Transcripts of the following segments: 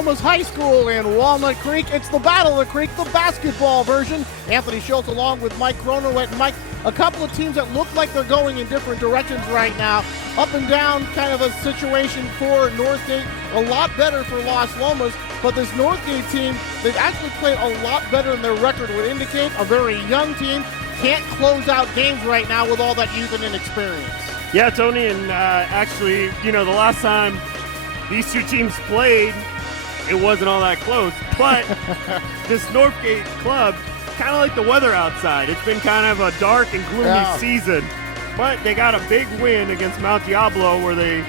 Lomas High School in Walnut Creek. It's the Battle of the Creek, the basketball version. Anthony Schultz along with Mike Croninwett. Mike, a couple of teams that look like they're going in different directions right now. Up and down kind of a situation for Northgate. A lot better for Las Lomas. But this Northgate team, they've actually played a lot better than their record would indicate. A very young team. Can't close out games right now with all that youth and inexperience. Yeah, Tony, and actually, the last time these two teams played, it wasn't all that close. But this Northgate club, kind of like the weather outside. It's been kind of a dark and gloomy season. But they got a big win against Mount Diablo where they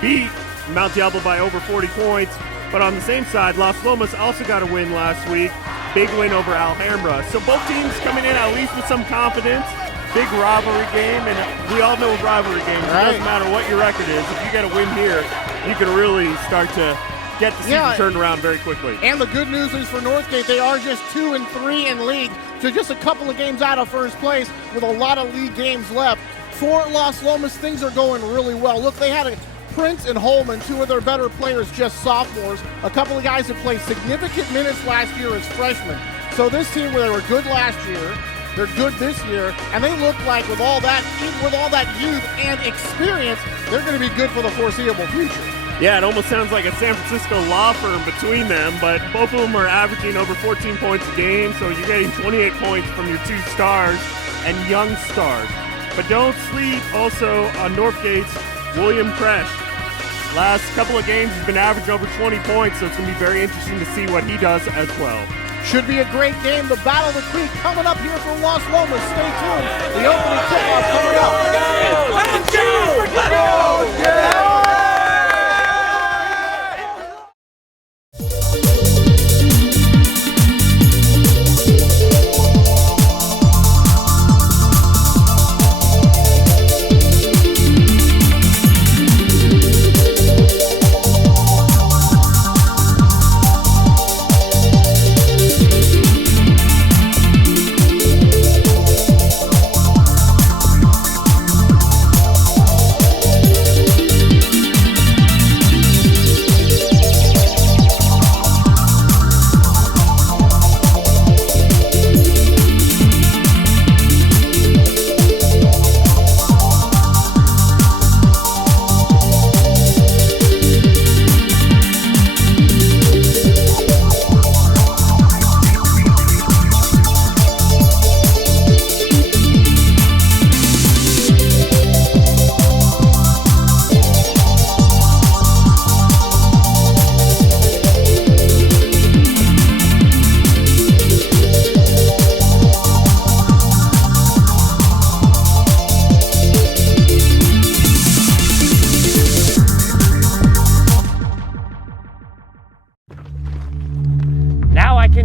beat Mount Diablo by over 40 points. But on the same side, Las Lomas also got a win last week. Big win over Alhambra. So both teams coming in at least with some confidence. Big rivalry game, and we all know with rivalry games, it doesn't matter what your record is. If you get a win here, you can really start to get the season turned around very quickly. And the good news is for Northgate, they are just 2-3 in league, so just a couple of games out of first place with a lot of league games left. For Las Lomas, things are going really well. Look, they had a Prince and Holman, two of their better players, just sophomores. A couple of guys that played significant minutes last year as freshmen. So this team, where they were good last year, they're good this year, and they look like with all that youth and experience, they're going to be good for the foreseeable future. Yeah, it almost sounds like a San Francisco law firm between them, but both of them are averaging over 14 points a game, so you're getting 28 points from your two stars and young stars. But don't sleep also on Northgate's William Kresh. Last couple of games, he's been averaging over 20 points, so it's going to be very interesting to see what he does as well. Should be a great game. The Battle of the Creek coming up here from Las Lomas. Stay tuned. The opening kickoff coming up. Let's go! Let's go! Yeah!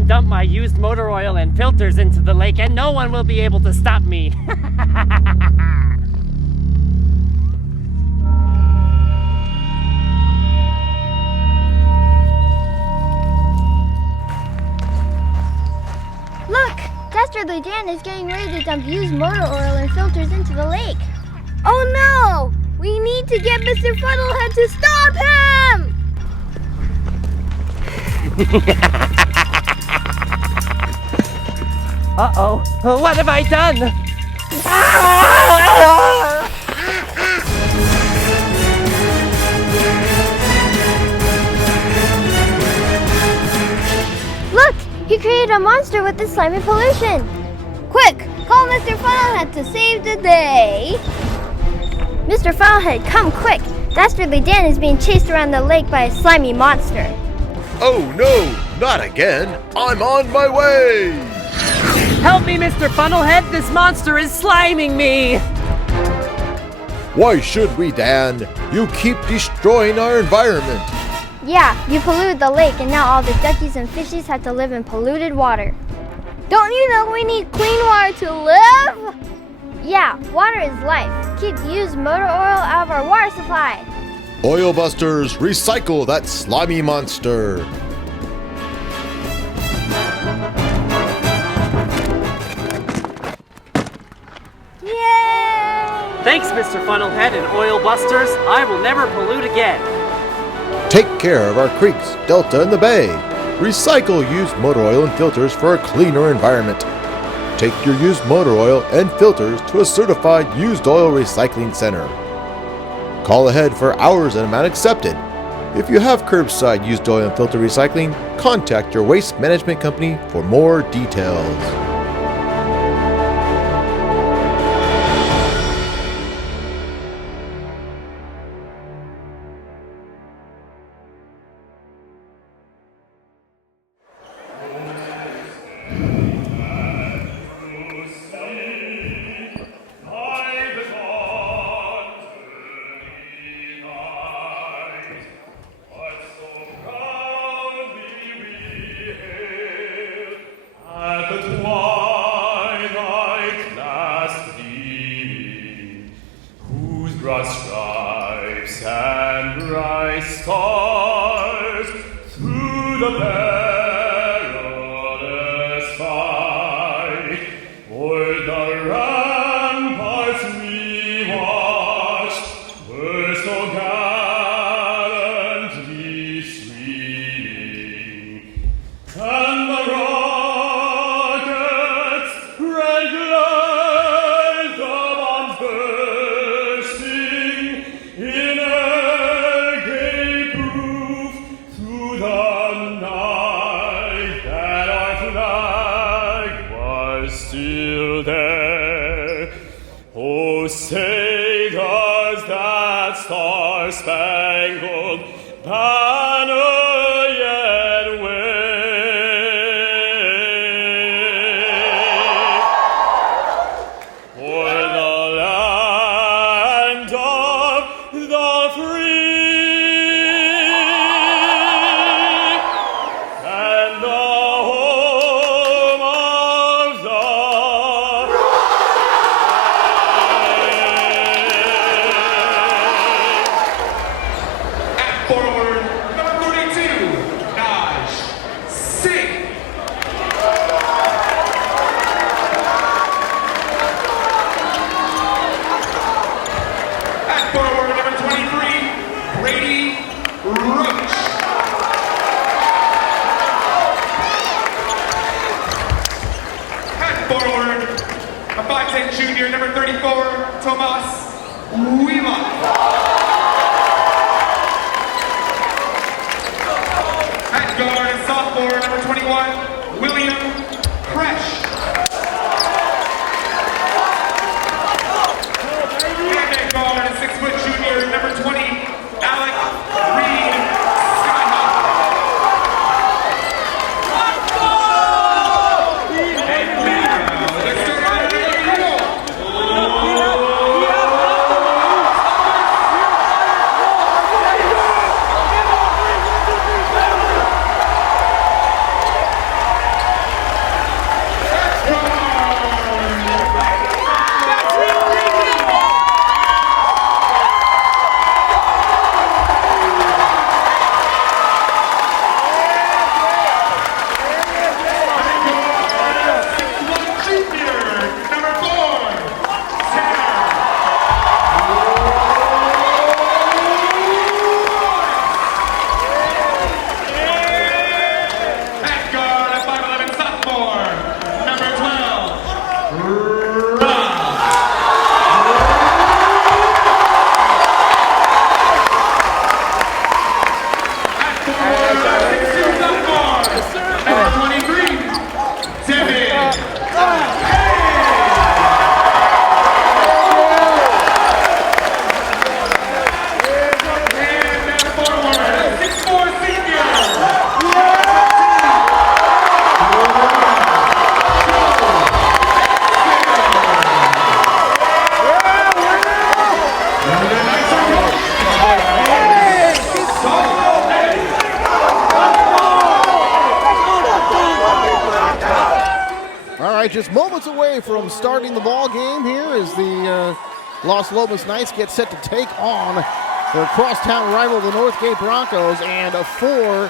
Dump my used motor oil and filters into the lake and no one will be able to stop me. Look! Dastardly Dan is getting ready to dump used motor oil and filters into the lake. Oh no! We need to get Mr. Fuddlehead to stop him! Uh-oh, what have I done? Look! He created a monster with this slimy pollution! Quick! Call Mr. Funnelhead to save the day! Mr. Funnelhead, come quick! Dastardly Dan is being chased around the lake by a slimy monster. Oh no, not again! I'm on my way! Help me, Mr. Funnelhead! This monster is sliming me! Why should we, Dan? You keep destroying our environment. Yeah, you polluted the lake and now all the duckies and fishies have to live in polluted water. Don't you know we need clean water to live? Yeah, water is life. Keep used motor oil out of our water supply. Oil busters, recycle that slimy monster. Yay! Thanks, Mr. Funnelhead and Oil Busters. I will never pollute again. Take care of our creeks, delta, and the bay. Recycle used motor oil and filters for a cleaner environment. Take your used motor oil and filters to a certified used oil recycling center. Call ahead for hours and amount accepted. If you have curbside used oil and filter recycling, contact your waste management company for more details. Stripes and bright stars through the perilous fight, o'er the ramparts we watched were so gallantly streaming, and the rockets' red glare, the bombs bursting in air gave proof through the night that our flag was still there. Oh, say does that star-spangled banner yet wave for the land of the free and the home of the At forward, number 42, Naj Singh. At forward, number 23, Brady Roach. At forward, a 5'10" junior, number 34, Tomas Wima. At guard and sophomore, number 21, William Kresh. And at guard and 6-foot junior, number 20, Alec Reed Skyhawk. And now, let's go right to the Just moments away from starting the ball game here as the Las Lomas Knights get set to take on their crosstown rival, the Northgate Broncos. And for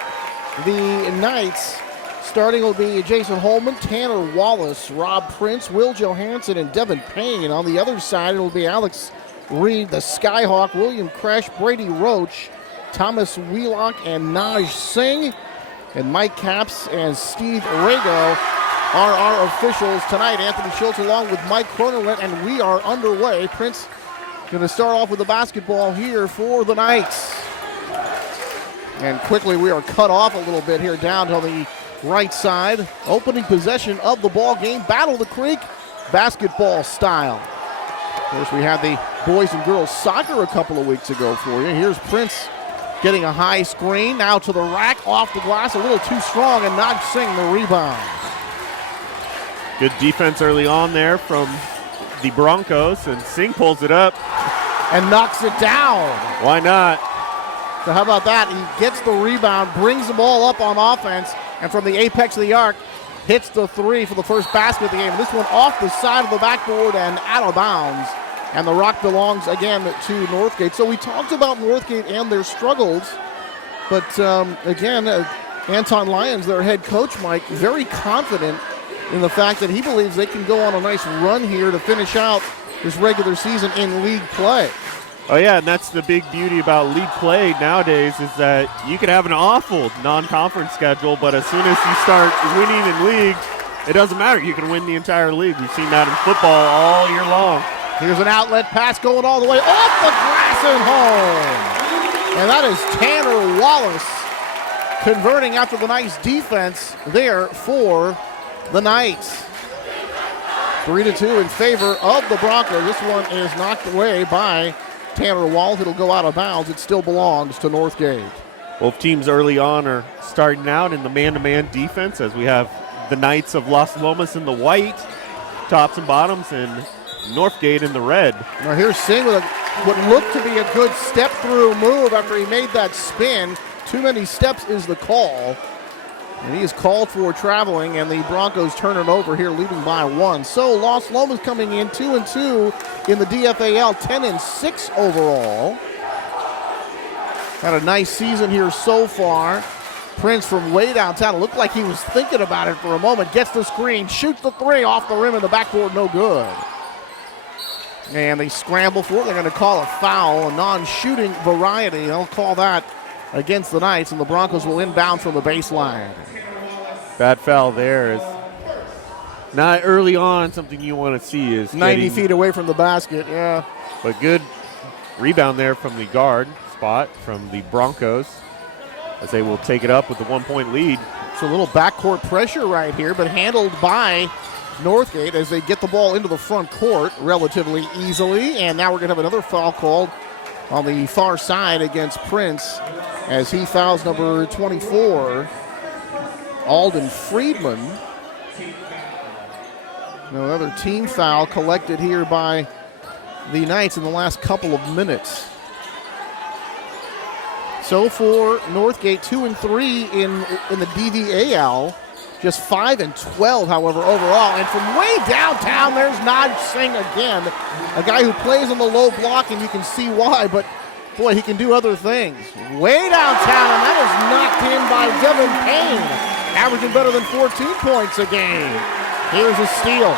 the Knights, starting will be Jason Holman, Tanner Wallace, Rob Prince, Will Johansson, and Devin Payne. On the other side, it will be Alex Reed, the Skyhawk, William Kresh, Brady Roach, Thomas Wheelock and Naj Singh. And Mike Capps and Steve Rago are our officials tonight. Anthony Schultz along with Mike Croninwett, and we are underway. Prince going to start off with the basketball here for the Knights. And quickly we are cut off a little bit here down to the right side. Opening possession of the ball game. Battle the Creek basketball style. Of course, we had the boys and girls soccer a couple of weeks ago for you. Here's Prince getting a high screen. Now to the rack, off the glass, a little too strong, and Naj Singh the rebound. Good defense early on there from the Broncos, and Singh pulls it up. And knocks it down. Why not? So how about that? He gets the rebound, brings the ball up on offense, and from the apex of the arc, hits the three for the first basket of the game. This one off the side of the backboard and out of bounds. And the rock belongs again to Northgate. So we talked about Northgate and their struggles. But again, Anton Lyons, their head coach, Mike, very confident in the fact that he believes they can go on a nice run here to finish out this regular season in league play. Oh, yeah, and that's the big beauty about league play nowadays is that you can have an awful non-conference schedule, but as soon as you start winning in league, it doesn't matter. You can win the entire league. We've seen that in football all year long. Here's an outlet pass going all the way off the glass and home. And that is Tanner Wallace converting after the nice defense there for the Knights. 3-2 in favor of the Broncos. This one is knocked away by Tanner Wallace. It'll go out of bounds. It still belongs to Northgate. Both teams early on are starting out in the man-to-man defense as we have the Knights of Las Lomas in the white, tops and bottoms, and Northgate in the red. Now here's Singh with what looked to be a good step-through move after he made that spin. Too many steps is the call. And he is called for traveling, and the Broncos turn it over here, leading by 1. So Las Lomas coming in 2-2 in the DFAL, 10-6 overall. Had a nice season here so far. Prince from way downtown. It looked like he was thinking about it for a moment. Gets the screen, shoots the three off the rim in the backboard, no good. And they scramble for it. They're going to call a foul, a non-shooting variety. They'll call that against the Knights, and the Broncos will inbound from the baseline. Bad foul there is not early on something you want to see is 90 feet away from the basket, yeah. But good rebound there from the guard spot from the Broncos as they will take it up with the 1-point lead. It's a little backcourt pressure right here, but handled by Northgate as they get the ball into the front court relatively easily. And now we're going to have another foul called on the far side against Prince as he fouls number 24, Alden Friedman. Another team foul collected here by the Knights in the last couple of minutes. So for Northgate, 2-3 in the DVAL. Just 5-12, however, overall. And from way downtown, there's Naj Singh again. A guy who plays on the low block, and you can see why, but boy, he can do other things. Way downtown, and that is knocked in by Devin Payne, averaging better than 14 points a game. Here's a steal.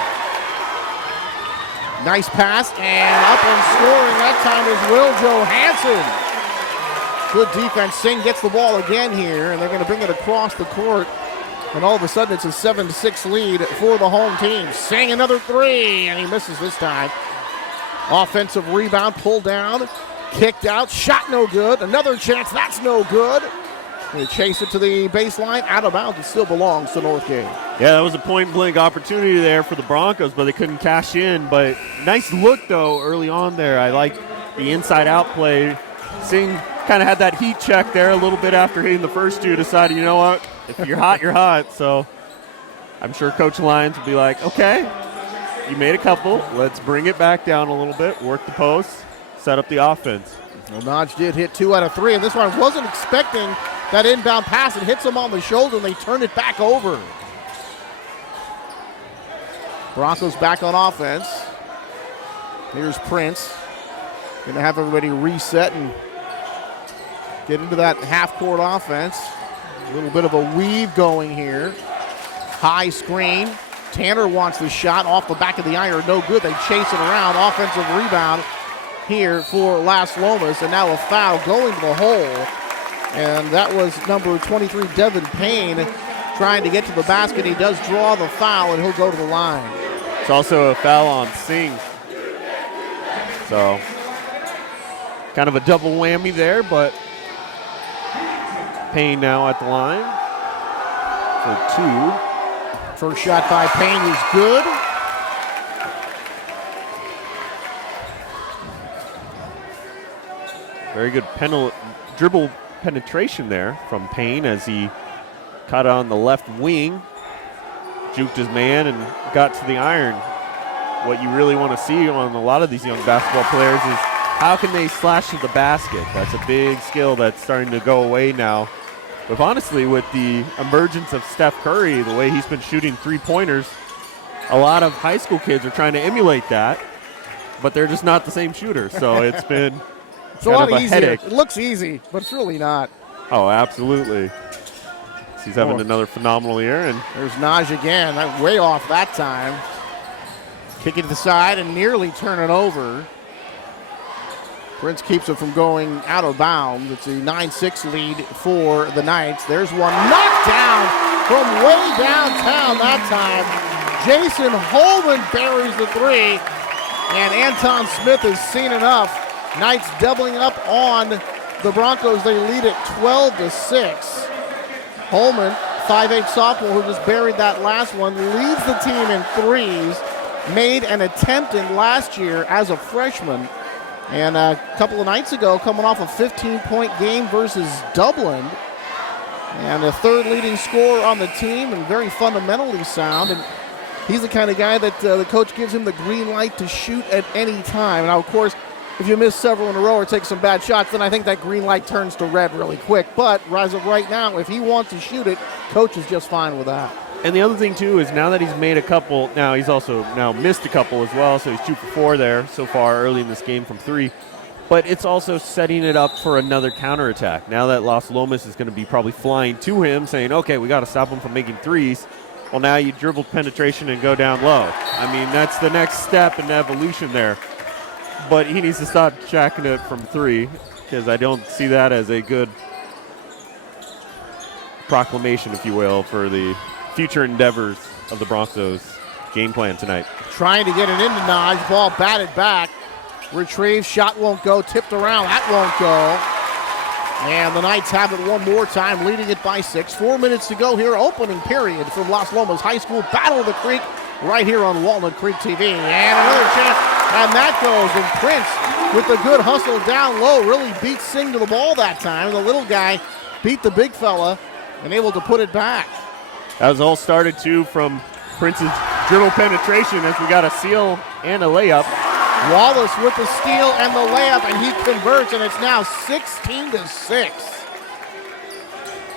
Nice pass, and up and scoring that time is Will Johansson. Good defense. Singh gets the ball again here, and they're going to bring it across the court. And all of a sudden, it's a 7-6 lead for the home team. Singh another three, and he misses this time. Offensive rebound, pulled down, kicked out, shot no good. Another chance, that's no good. They chase it to the baseline, out of bounds. It still belongs to Northgate. Yeah, that was a point-blank opportunity there for the Broncos, but they couldn't cash in. But nice look, though, early on there. I like the inside-out play. Singh kind of had that heat check there a little bit after hitting the first two, decided, you know what? If you're hot, you're hot. So I'm sure Coach Lyons will be like, okay, you made a couple. Let's bring it back down a little bit, work the post, set up the offense. Well, Naj did hit 2 out of 3, and this one wasn't expecting that inbound pass. It hits him on the shoulder, and they turn it back over. Broncos back on offense. Here's Prince. Going to have everybody reset and get into that half-court offense. A little bit of a weave going here. High screen. Tanner wants the shot off the back of the iron. No good. They chase it around. Offensive rebound here for Las Lomas. And now a foul going to the hole And that was number 23, Devin Payne, trying to get to the basket. He does draw the foul, and he'll go to the line. It's also a foul on Singh. So, kind of a double whammy there, but Payne now at the line for 2. First shot by Payne is good. Very good dribble penetration there from Payne as he caught it on the left wing, juked his man, and got to the iron. What you really want to see on a lot of these young basketball players is how can they slash to the basket. That's a big skill that's starting to go away now. But honestly, with the emergence of Steph Curry, the way he's been shooting three-pointers, a lot of high school kids are trying to emulate that, but they're just not the same shooter. So it's been it's a lot easier. Headache. It looks easy, but it's really not. Oh, absolutely. He's having another phenomenal year. And there's Naj again. That way off that time. Kick it to the side and nearly turn it over. Prince keeps it from going out of bounds. It's a 9-6 lead for the Knights. There's one knocked down from way downtown that time. Jason Holman buries the 3, and Anton Smith has seen enough. Knights doubling up on the Broncos. They lead it 12-6. Holman, 5'8" sophomore who just buried that last one, leads the team in threes. Made an attempt in last year as a freshman. And a couple of nights ago, coming off a 15-point game versus Dublin. And a third leading scorer on the team and very fundamentally sound. And he's the kind of guy that the coach gives him the green light to shoot at any time. Now, of course, if you miss several in a row or take some bad shots, then I think that green light turns to red really quick. But as of right now, if he wants to shoot it, coach is just fine with that. And the other thing, too, is now that he's made a couple, now he's also now missed a couple as well, so he's 2 for 4 there so far early in this game from 3. But it's also setting it up for another counterattack. Now that Las Lomas is going to be probably flying to him, saying, okay, we got to stop him from making threes. Well, now you dribble penetration and go down low. I mean, that's the next step in evolution there. But he needs to stop jacking it from 3 because I don't see that as a good proclamation, if you will, for the future endeavors of the Broncos game plan tonight. Trying to get it into Naj. Ball batted back. Retrieved. Shot won't go. Tipped around. That won't go. And the Knights have it one more time, leading it by 6. 4 minutes to go here. Opening period from Las Lomas High School. Battle of the Creek right here on Walnut Creek TV. And another chance. And that goes. And Prince with the good hustle down low really beat Singh to the ball that time. The little guy beat the big fella and able to put it back. That was all started, too, from Prince's dribble penetration as we got a seal and a layup. Wallace with the steal and the layup, and he converts, and it's now 16-6.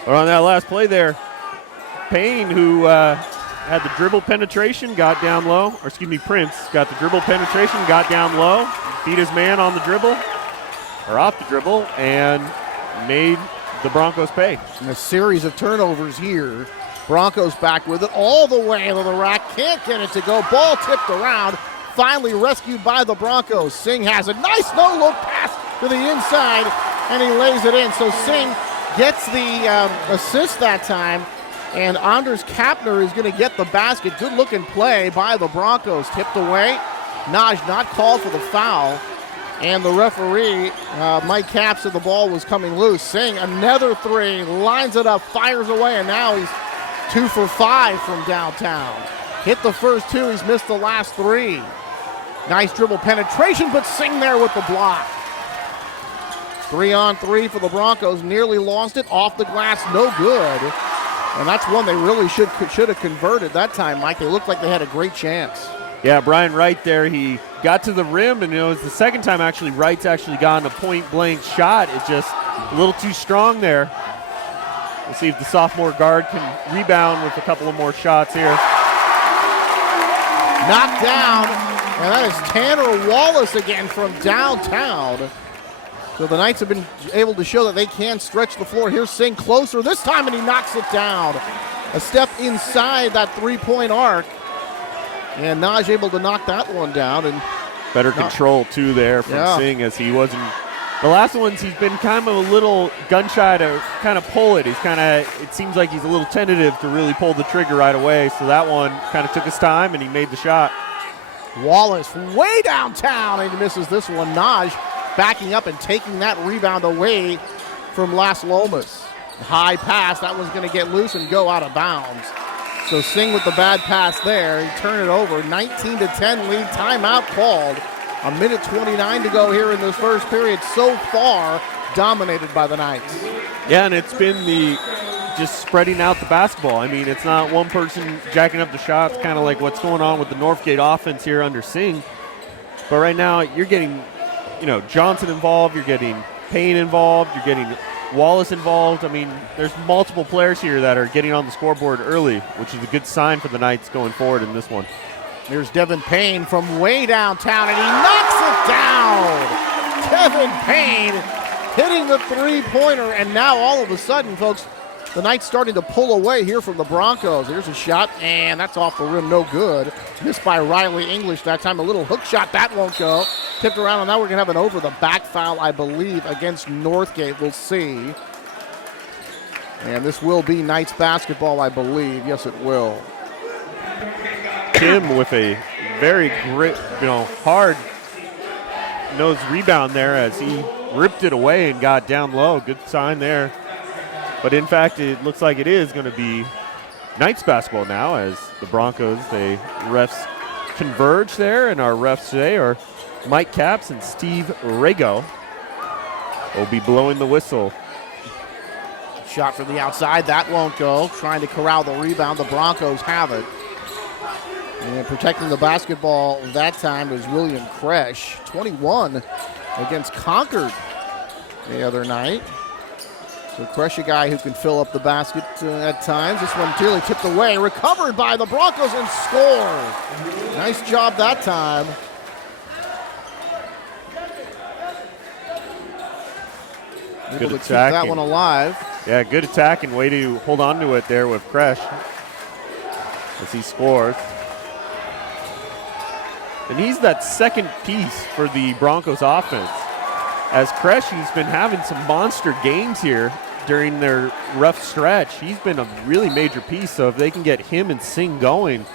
But on that last play there, Payne, who had the dribble penetration, got down low. Or excuse me, Prince got the dribble penetration, got down low, beat his man on the dribble, or off the dribble, and made the Broncos pay. And a series of turnovers here. Broncos back with it all the way to the rack. Can't get it to go. Ball tipped around. Finally rescued by the Broncos. Singh has a nice no-look pass to the inside, and he lays it in. So Singh gets the assist that time, and Anders Kapner is going to get the basket. Good-looking play by the Broncos. Tipped away. Naj not called for the foul. And the referee, Mike Cap, said the ball was coming loose. Singh, another 3, lines it up, fires away, and now he's 2 for 5 from downtown. Hit the first 2, he's missed the last 3. Nice dribble penetration, but Singh there with the block. 3-on-3 for the Broncos, nearly lost it, off the glass, no good. And that's one they really should have converted that time, Mike. They looked like they had a great chance. Yeah, Brian Wright there, he got to the rim, and it was the second time actually Wright's actually gotten a point-blank shot. It's just a little too strong there. We'll see if the sophomore guard can rebound with a couple of more shots here. Knocked down, and that is Tanner Wallace again from downtown. So the Knights have been able to show that they can stretch the floor. Here's Singh closer this time, and he knocks it down. A step inside that three-point arc. And Naj able to knock that one down. And better control, too, there from Singh as he wasn't The last ones, he's been kind of a little gun-shy to kind of pull it. It seems like he's a little tentative to really pull the trigger right away. So that one kind of took his time, and he made the shot. Wallace way downtown, and he misses this one. Naj backing up and taking that rebound away from Las Lomas. High pass, that one's going to get loose and go out of bounds. So Singh with the bad pass there. He turned it over. 19-10 lead. Timeout called. A minute 29 to go here in this first period. So far, dominated by the Knights. Yeah, and it's been just spreading out the basketball. I mean, it's not one person jacking up the shots, kind of like what's going on with the Northgate offense here under Singh. But right now, you're getting, Johnson involved. You're getting Payne involved. You're getting Wallace involved. I mean, there's multiple players here that are getting on the scoreboard early, which is a good sign for the Knights going forward in this one. Here's Devin Payne from way downtown, and he knocks it down. Devin Payne hitting the three-pointer, and now all of a sudden, folks, the Knights starting to pull away here from the Broncos. Here's a shot, and that's off the rim, no good. Missed by Riley English that time. A little hook shot, that won't go. Tipped around, and now we're going to have an over-the-back foul, I believe, against Northgate. We'll see. And this will be Knights basketball, I believe. Yes, it will. Kim with a very hard nose rebound there as he ripped it away and got down low. Good sign there. But in fact, it looks like it is going to be Knights basketball now as the Broncos, the refs converge there, and our refs today are Mike Capps and Steve Rago will be blowing the whistle. Shot from the outside, that won't go. Trying to corral the rebound, the Broncos have it. And protecting the basketball that time was William Kresh. 21 against Concord the other night. So Kresh, a guy who can fill up the basket at times. This one clearly tipped away, recovered by the Broncos and scores. Nice job that time. Able to keep that one alive. Yeah, good attack and way to hold on to it there with Kresh as he scores. And he's that second piece for the Broncos offense. As Kresh, he's been having some monster games here during their rough stretch. He's been a really major piece, so if they can get him and Singh going,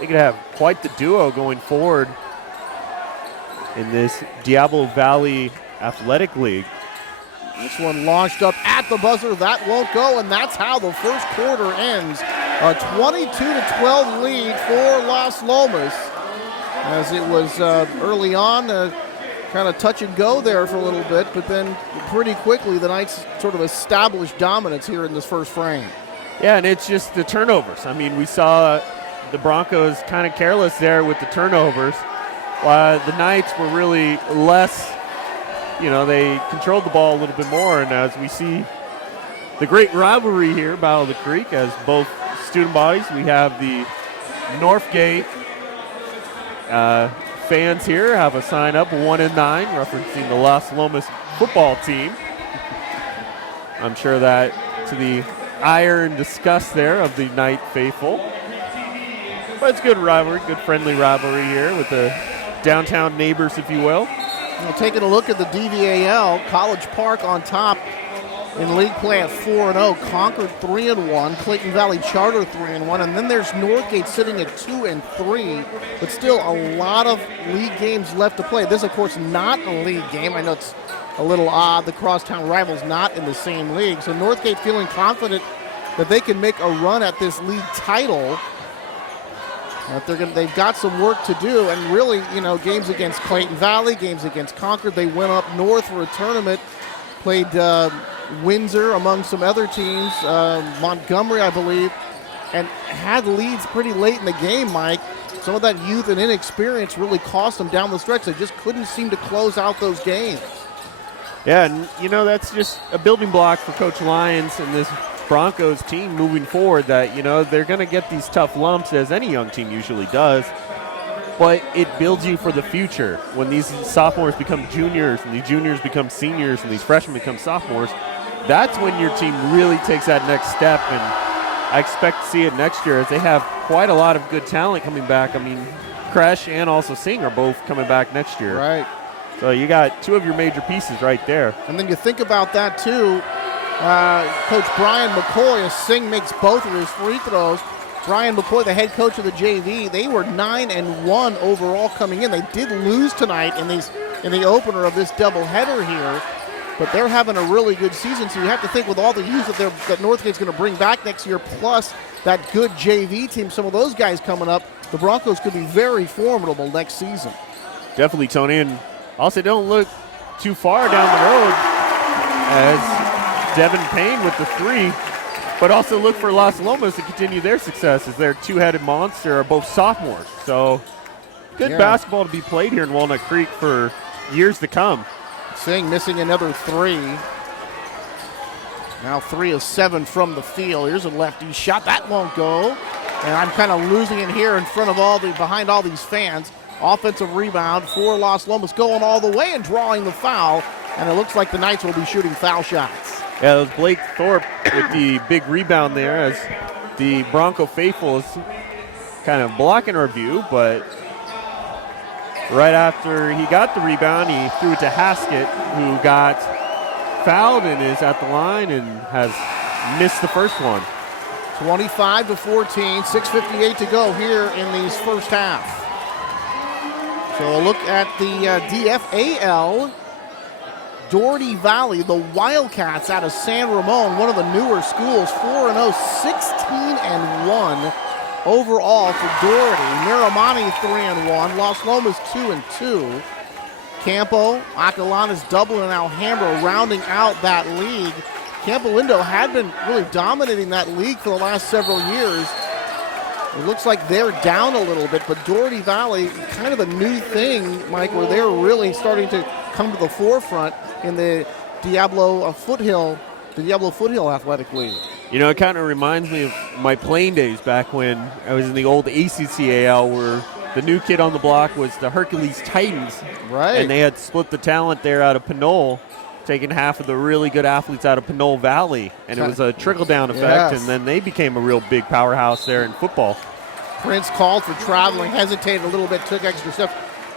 they could have quite the duo going forward in this Diablo Valley Athletic League. This one launched up at the buzzer. That won't go, and that's how the first quarter ends. A 22-12 lead for Las Lomas. As it was early on, kind of touch and go there for a little bit, but then pretty quickly the Knights sort of established dominance here in this first frame. Yeah, and it's just the turnovers. I mean, we saw the Broncos kind of careless there with the turnovers, while the Knights were really less, they controlled the ball a little bit more. And as we see the great rivalry here, Battle of the Creek, as both student bodies, we have the Northgate fans here have a sign up 1-9 referencing the Las Lomas football team. I'm sure that to the ire and disgust there of the Knight faithful. But it's good rivalry, good friendly rivalry here with the downtown neighbors, if you will. Taking a look at the DVAL, College Park on top in league play at 4-0. Concord 3-1. Clayton Valley Charter 3-1. And then there's Northgate sitting at 2-3. But still a lot of league games left to play. This, of course, not a league game. I know it's a little odd. The crosstown rivals not in the same league. So Northgate feeling confident that they can make a run at this league title. They've got some work to do, and really, games against Clayton Valley, games against Concord. They went up north for a tournament, played Windsor among some other teams, Montgomery, I believe, and had leads pretty late in the game, Mike. Some of that youth and inexperience really cost them down the stretch. They just couldn't seem to close out those games. Yeah, and, that's just a building block for Coach Lyons and this Broncos team moving forward that, they're going to get these tough lumps, as any young team usually does, but it builds you for the future. When these sophomores become juniors and these juniors become seniors and these freshmen become sophomores, that's when your team really takes that next step, and I expect to see it next year as they have quite a lot of good talent coming back. I mean, Kresh and also Singh are both coming back next year. Right. So you got two of your major pieces right there. And then you think about that, too. Coach Brian McCoy, as Singh makes both of his free throws. Brian McCoy, the head coach of the JV, they were 9-1 overall coming in. They did lose tonight in the opener of this doubleheader here, but they're having a really good season. So you have to think with all the youth that Northgate's going to bring back next year, plus that good JV team, some of those guys coming up, the Broncos could be very formidable next season. Definitely, Tony. And also, don't look too far down the road as Devin Payne with the three. But also look for Las Lomas to continue their success as their two-headed monster are both sophomores. So good basketball to be played here in Walnut Creek for years to come. Singh missing another three. Now 3 of 7 from the field. Here's a lefty shot. That won't go. And I'm kind of losing it here in front of behind all these fans. Offensive rebound for Las Lomas going all the way and drawing the foul. And it looks like the Knights will be shooting foul shots. Yeah, it was Blake Thorpe with the big rebound there as the Bronco faithful is kind of blocking our view, but right after he got the rebound, he threw it to Haskett, who got fouled and is at the line and has missed the first one. 25-14, 6:58 to go here in these first half. So a look at the DFAL. Doherty Valley, the Wildcats out of San Ramon, one of the newer schools, 4-0, 16-1 overall for Doherty. Miramani 3-1, Las Lomas 2-2. Campo, Acalanes, Dublin, and Alhambra rounding out that league. Campo Lindo had been really dominating that league for the last several years. It looks like they're down a little bit, but Doherty Valley, kind of a new thing, Mike, where they're really starting to come to the forefront in the Diablo Foothill Athletic League. You know, it kind of reminds me of my playing days back when I was in the old ACCAL, where the new kid on the block was the Hercules Titans. Right. And they had split the talent there out of Pinole, taking half of the really good athletes out of Pinole Valley. And it was a trickle-down effect, Yes. and then they became a real big powerhouse there in football. Prince called for traveling, hesitated a little bit, took extra steps.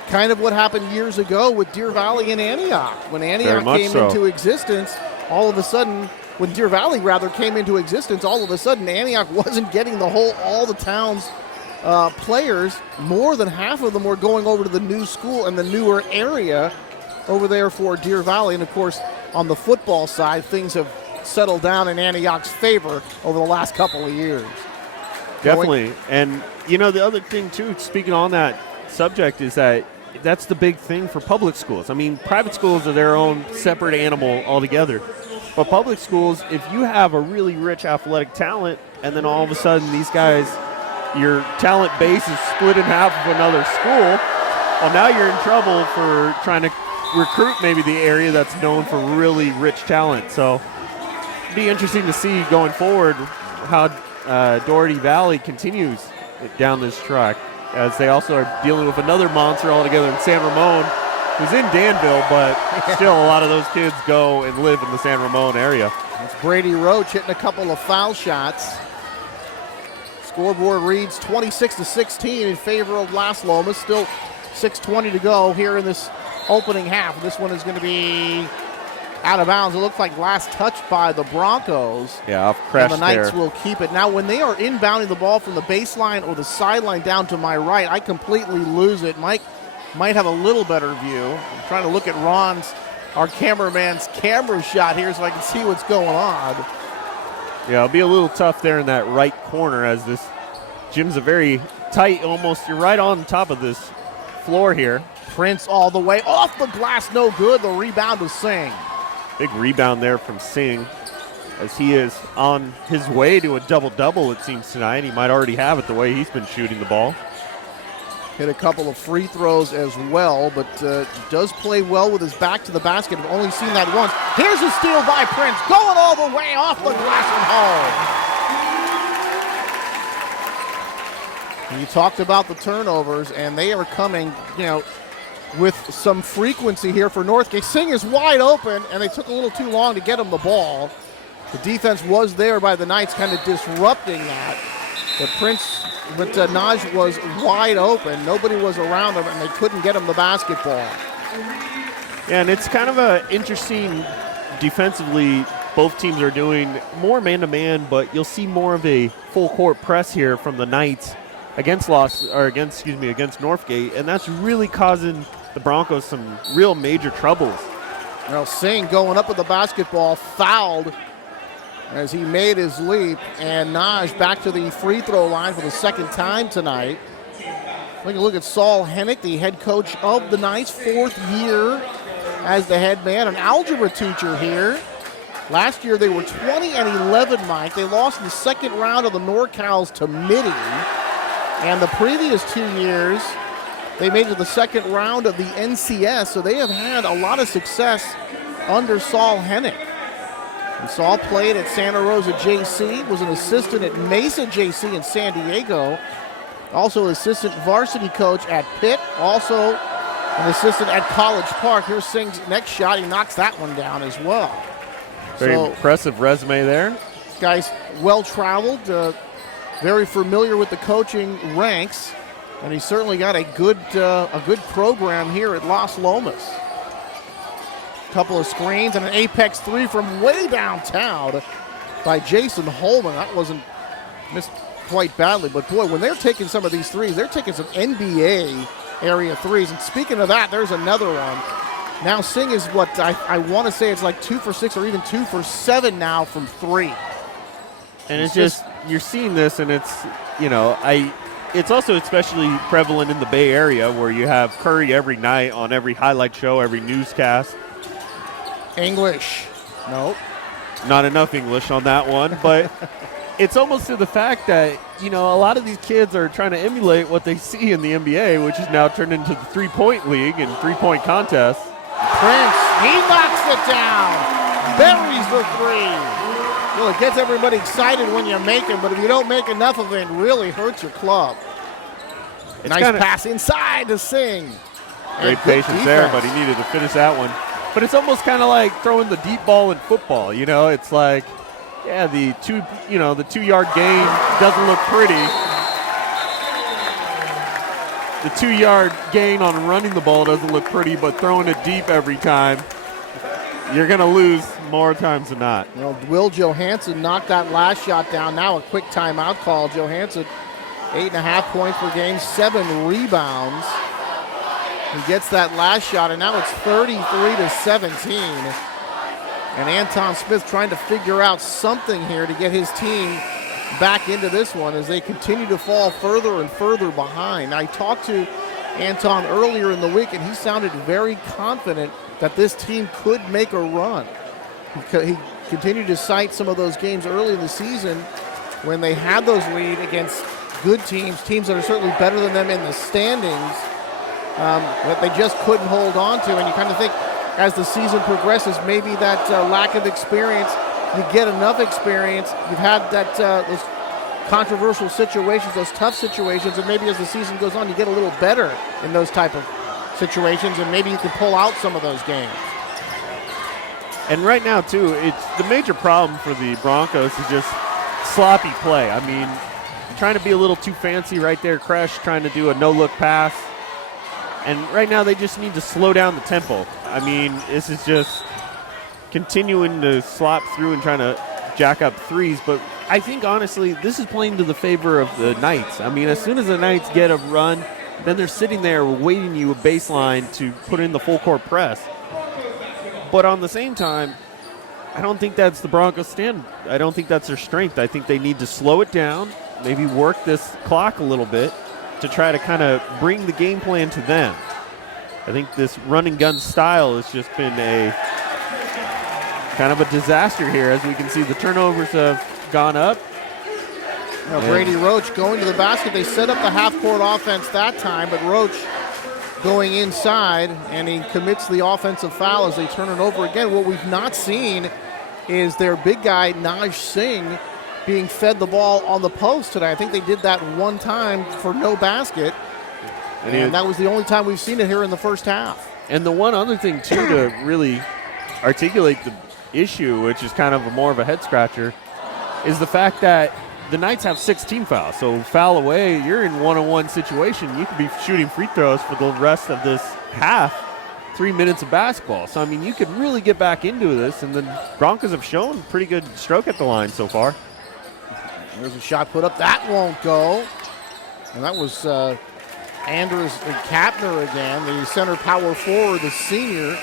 Kind of what happened years ago with Deer Valley and Antioch. When Antioch came into existence, all of a sudden, when Deer Valley rather came into existence, all of a sudden Antioch wasn't getting all the town's players. More than half of them were going over to the new school and the newer area over there for Deer Valley. And of course, on the football side, things have settled down in Antioch's favor over the last couple of years. Definitely. And, you know, the other thing, too, speaking on that subject, is that that's the big thing for public schools. I mean, private schools are their own separate animal altogether. But public schools, if you have a really rich athletic talent, and then all of a sudden these guys, your talent base is split in half of another school, well, now you're in trouble for trying to recruit maybe the area that's known for really rich talent. So it'd be interesting to see going forward how Doherty Valley continues down this track, as they also are dealing with another monster altogether in San Ramon, who's in Danville, but still a lot of those kids go and live in the San Ramon area. It's Brady Roach hitting a couple of foul shots. Scoreboard reads 26-16 in favor of Las Lomas. Still 6:20 to go here in this opening half. This one is going to be out of bounds. It looks like last touched by the Broncos. Yeah, off crash and the Knights there. will keep it. Now, when they are inbounding the ball from the baseline or the sideline down to my right, I completely lose it. Mike might have a little better view. I'm trying to look at Ron's, our cameraman's camera shot here so I can see what's going on. Yeah, it'll be a little tough there in that right corner, as this gym's a very tight, almost, you're right on top of this floor here. Prince all the way off the glass, no good. The rebound was Singh. Big rebound there from Singh, as he is on his way to a double-double, it seems, tonight. He might already have it the way he's been shooting the ball. Hit a couple of free throws as well, but does play well with his back to the basket. I've only seen that once. Here's a steal by Prince, going all the way off the glass and home. You talked about the turnovers, and they are coming, with some frequency here for Northgate. Singh is wide open, and they took a little too long to get him the ball. The defense was there by the Knights, kind of disrupting that. But Naj was wide open. Nobody was around him, and they couldn't get him the basketball. Yeah, and it's kind of a interesting defensively. Both teams are doing more man-to-man, but you'll see more of a full-court press here from the Knights against Northgate, and that's really causing the Broncos some real major troubles. Well, Singh going up with the basketball, fouled as he made his leap, and Naj back to the free throw line for the second time tonight. Take a look at Saul Hennick, the head coach of the Knights, 4th year as the head man, an algebra teacher here. Last year they were 20-11, Mike. They lost in the second round of the NorCals to Mitty. And the previous 2 years, they made it to the second round of the NCS, so they have had a lot of success under Saul Hennick. And Saul played at Santa Rosa JC, was an assistant at Mesa JC in San Diego, also assistant varsity coach at Pitt, also an assistant at College Park. Here's Singh's next shot. He knocks that one down as well. Very impressive resume there. This guy's well-traveled, very familiar with the coaching ranks, and he's certainly got a good program here at Las Lomas. Couple of screens and an apex three from way downtown by Jason Holman. That wasn't missed quite badly, but boy, when they're taking some of these threes, they're taking some NBA area threes. And speaking of that, there's another one. Now Singh is what I want to say it's like 2 for 6 or even 2 for 7 now from 3. And it's just you're seeing this, and it's it's also especially prevalent in the Bay Area where you have Curry every night on every highlight show, every newscast. English. Nope. Not enough English on that one, but it's almost to the fact that, a lot of these kids are trying to emulate what they see in the NBA, which is now turned into the three-point league and three-point contests. Prince, he knocks it down. Buries the three. Well, it gets everybody excited when you make it, but if you don't make enough of it, it really hurts your club. Nice pass inside to Singh. Great patience there, but he needed to finish that one. But it's almost kind of like throwing the deep ball in football. It's like, the 2-yard gain doesn't look pretty. The 2-yard gain on running the ball doesn't look pretty, but throwing it deep every time, you're going to lose more times than not. Will Johansson knocked that last shot down. Now a quick timeout call. Johansson, 8.5 points per game, 7 rebounds. He gets that last shot, and now it's 33-17. And Anton Smith trying to figure out something here to get his team back into this one as they continue to fall further and further behind. I talked to Anton earlier in the week, and he sounded very confident that this team could make a run. He continued to cite some of those games early in the season when they had those lead against good teams that are certainly better than them in the standings, that they just couldn't hold on to. And you kind of think as the season progresses, maybe that lack of experience, you get enough experience, you've had those controversial situations, those tough situations, and maybe as the season goes on, you get a little better in those type of situations, and maybe you can pull out some of those games. And right now, too, it's the major problem for the Broncos is just sloppy play. I mean, trying to be a little too fancy right there, Kresh trying to do a no-look pass. And right now they just need to slow down the tempo. I mean, this is just continuing to slop through and trying to jack up threes. But I think, honestly, this is playing to the favor of the Knights. I mean, as soon as the Knights get a run, then they're sitting there waiting you a baseline to put in the full-court press. But on the same time, I don't think that's the Broncos' stand. I don't think that's their strength. I think they need to slow it down, maybe work this clock a little bit to try to kind of bring the game plan to them. I think this run and gun style has just been a kind of a disaster here. As we can see, the turnovers have gone up. Now Brady Roach going to the basket. They set up the half-court offense that time, but Roach going inside, and he commits the offensive foul as they turn it over again. What we've not seen is their big guy, Naj Singh, being fed the ball on the post today. I think they did that one time for no basket, and that was the only time we've seen it here in the first half. And the one other thing, too, to really articulate the issue, which is kind of more of a head-scratcher, is the fact that the Knights have 6 team fouls. So foul away, you're in one-on-one situation. You could be shooting free throws for the rest of this half. 3 minutes of basketball. So, I mean, you could really get back into this, and the Broncos have shown pretty good stroke at the line so far. There's a shot put up. That won't go. And that was Anders Kapner again, the center power forward, the senior.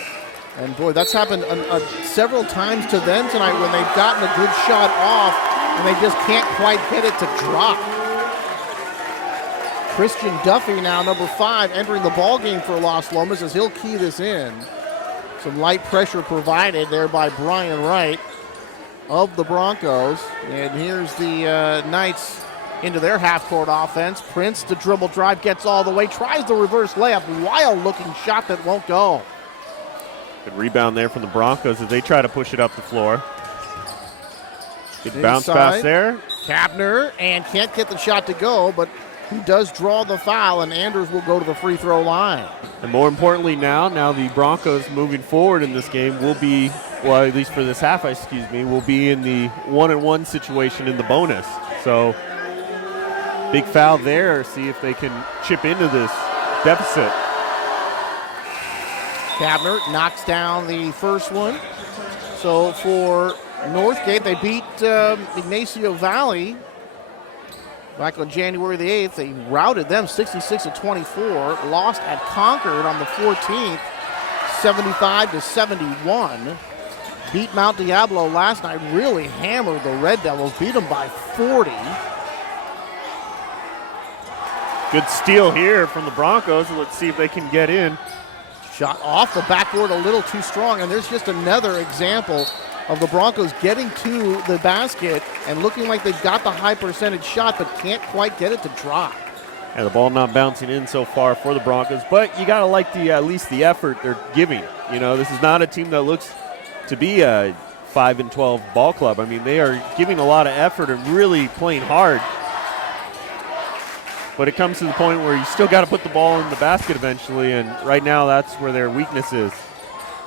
And, boy, that's happened several times to them tonight when they've gotten a good shot off and they just can't quite get it to drop. Christian Duffy now, number 5, entering the ball game for Las Lomas as he'll key this in. Some light pressure provided there by Brian Wright of the Broncos. And here's the Knights into their half-court offense. Prince, the dribble drive, gets all the way, tries the reverse layup, wild-looking shot that won't go. Good rebound there from the Broncos as they try to push it up the floor. Good bounce pass there. Kapner, and can't get the shot to go, but he does draw the foul, and Anders will go to the free throw line. And more importantly now the Broncos moving forward in this game will be, well, at least for this half, will be in the 1-on-1 situation in the bonus. So big foul there. See if they can chip into this deficit. Kapner knocks down the first one. So for Northgate, they beat Ignacio Valley back on January the 8th. They routed them 66-24. Lost at Concord on the 14th, 75-71. Beat Mount Diablo last night. Really hammered the Red Devils. Beat them by 40. Good steal here from the Broncos. Let's see if they can get in. Shot off the backboard a little too strong, and there's just another example of the Broncos getting to the basket and looking like they've got the high percentage shot but can't quite get it to drop. And the ball not bouncing in so far for the Broncos, but you got to like at least the effort they're giving. You know, this is not a team that looks to be a 5-12 ball club. I mean, they are giving a lot of effort and really playing hard. But it comes to the point where you still got to put the ball in the basket eventually, and right now that's where their weakness is.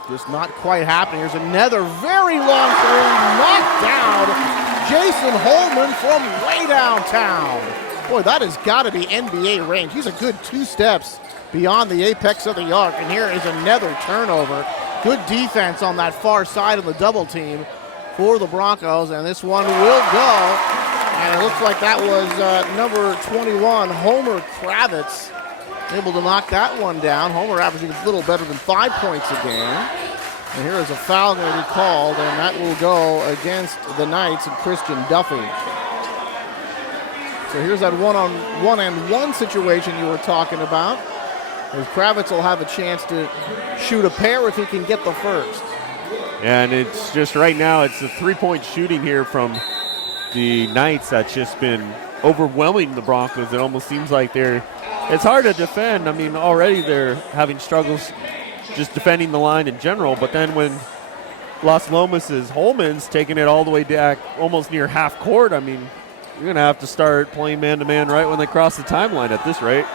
Just not quite happening. Here's another very long three, knocked down. Jason Holman from way downtown. Boy, that has got to be NBA range. He's a good 2 steps beyond the apex of the arc, and here is another turnover. Good defense on that far side of the double team for the Broncos, and this one will go. And it looks like that was number 21, Homer Kravitz, able to knock that one down. Homer averaging a little better than 5 points a game. And here is a foul going to be called, and that will go against the Knights and Christian Duffy. So here's that one-on-one situation you were talking about. As Kravitz will have a chance to shoot a pair if he can get the first. And it's just right now, it's the 3-point shooting here from the Knights that's just been overwhelming the Broncos. It almost seems like it's hard to defend. I mean, already they're having struggles just defending the line in general, but then when Las Lomas' Holman's taking it all the way back almost near half court, I mean, you're going to have to start playing man-to-man right when they cross the timeline at this rate.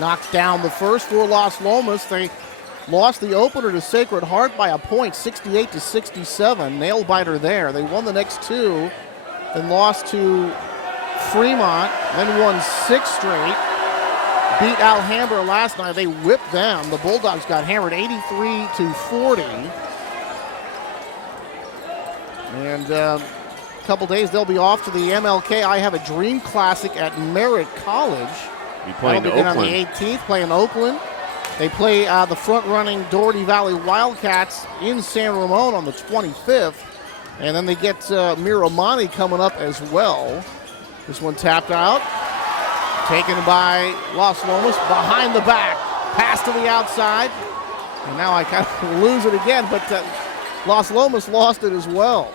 Knocks down the first for Las Lomas. They lost the opener to Sacred Heart by a point, 68-67. Nail biter there. They won the next 2, then lost to Fremont, then won 6 straight. Beat Alhambra last night. They whipped them. The Bulldogs got hammered 83-40. And a couple days they'll be off to the MLK I Have a Dream Classic at Merritt College. Be playing Oakland. Oakland On the 18th, playing Oakland. They play the front-running Doherty Valley Wildcats in San Ramon on the 25th. And then they get Miramani coming up as well. This one tapped out. Taken by Las Lomas behind the back. Pass to the outside. And now I kind of lose it again, but Las Lomas lost it as well.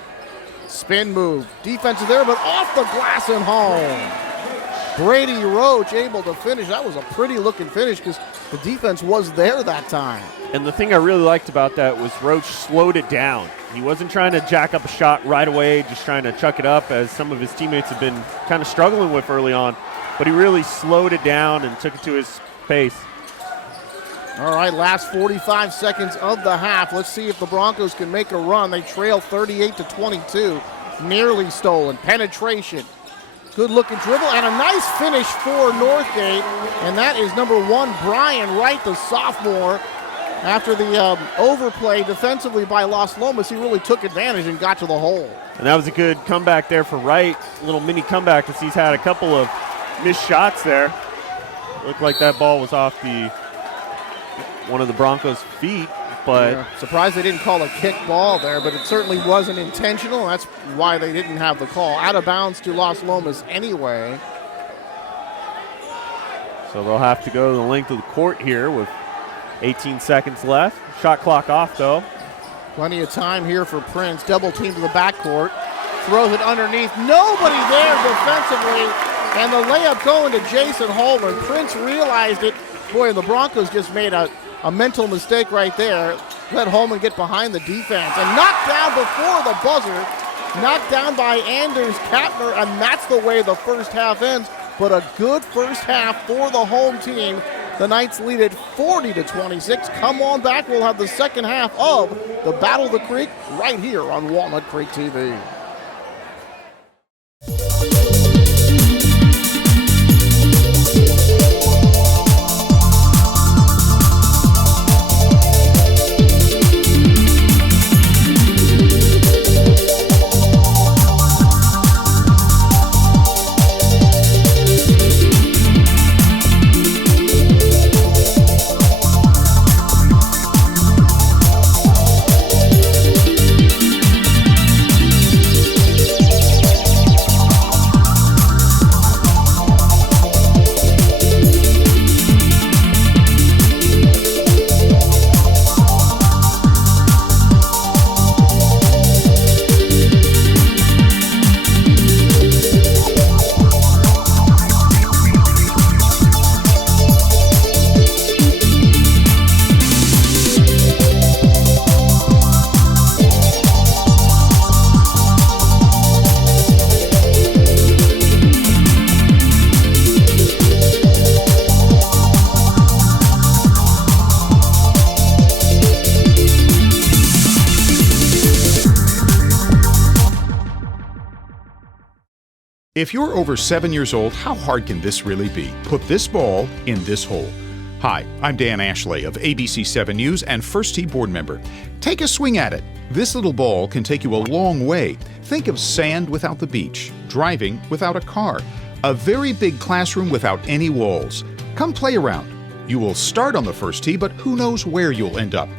Spin move. Defense is there, but off the glass and home. Brady Roach able to finish. That was a pretty looking finish because the defense was there that time. And the thing I really liked about that was Roach slowed it down. He wasn't trying to jack up a shot right away, just trying to chuck it up as some of his teammates have been kind of struggling with early on. But he really slowed it down and took it to his pace. All right, last 45 seconds of the half. Let's see if the Broncos can make a run. They trail 38-22. Nearly stolen. Penetration. Good looking dribble and a nice finish for Northgate. And that is number 1, Brian Wright, the sophomore. After the overplay defensively by Las Lomas, he really took advantage and got to the hole. And that was a good comeback there for Wright. A little mini comeback because he's had a couple of missed shots there. Looked like that ball was off one of the Broncos' feet. But yeah, surprised they didn't call a kick ball there, but it certainly wasn't intentional. That's why they didn't have the call. Out of bounds to Las Lomas anyway. So they'll have to go the length of the court here with 18 seconds left. Shot clock off, though. Plenty of time here for Prince. Double team to the backcourt. Throws it underneath. Nobody there defensively. And the layup going to Jason Holman. Prince realized it. Boy, the Broncos just made a mental mistake right there. Let Holman get behind the defense. And knocked down before the buzzer. Knocked down by Anders Kapner. And that's the way the first half ends. But a good first half for the home team. The Knights lead it 40-26. Come on back. We'll have the second half of the Battle of the Creek right here on Walnut Creek TV. If you're over 7 years old, how hard can this really be? Put this ball in this hole. Hi, I'm Dan Ashley of ABC 7 News and First Tee board member. Take a swing at it. This little ball can take you a long way. Think of sand without the beach, driving without a car, a very big classroom without any walls. Come play around. You will start on the first tee, but who knows where you'll end up.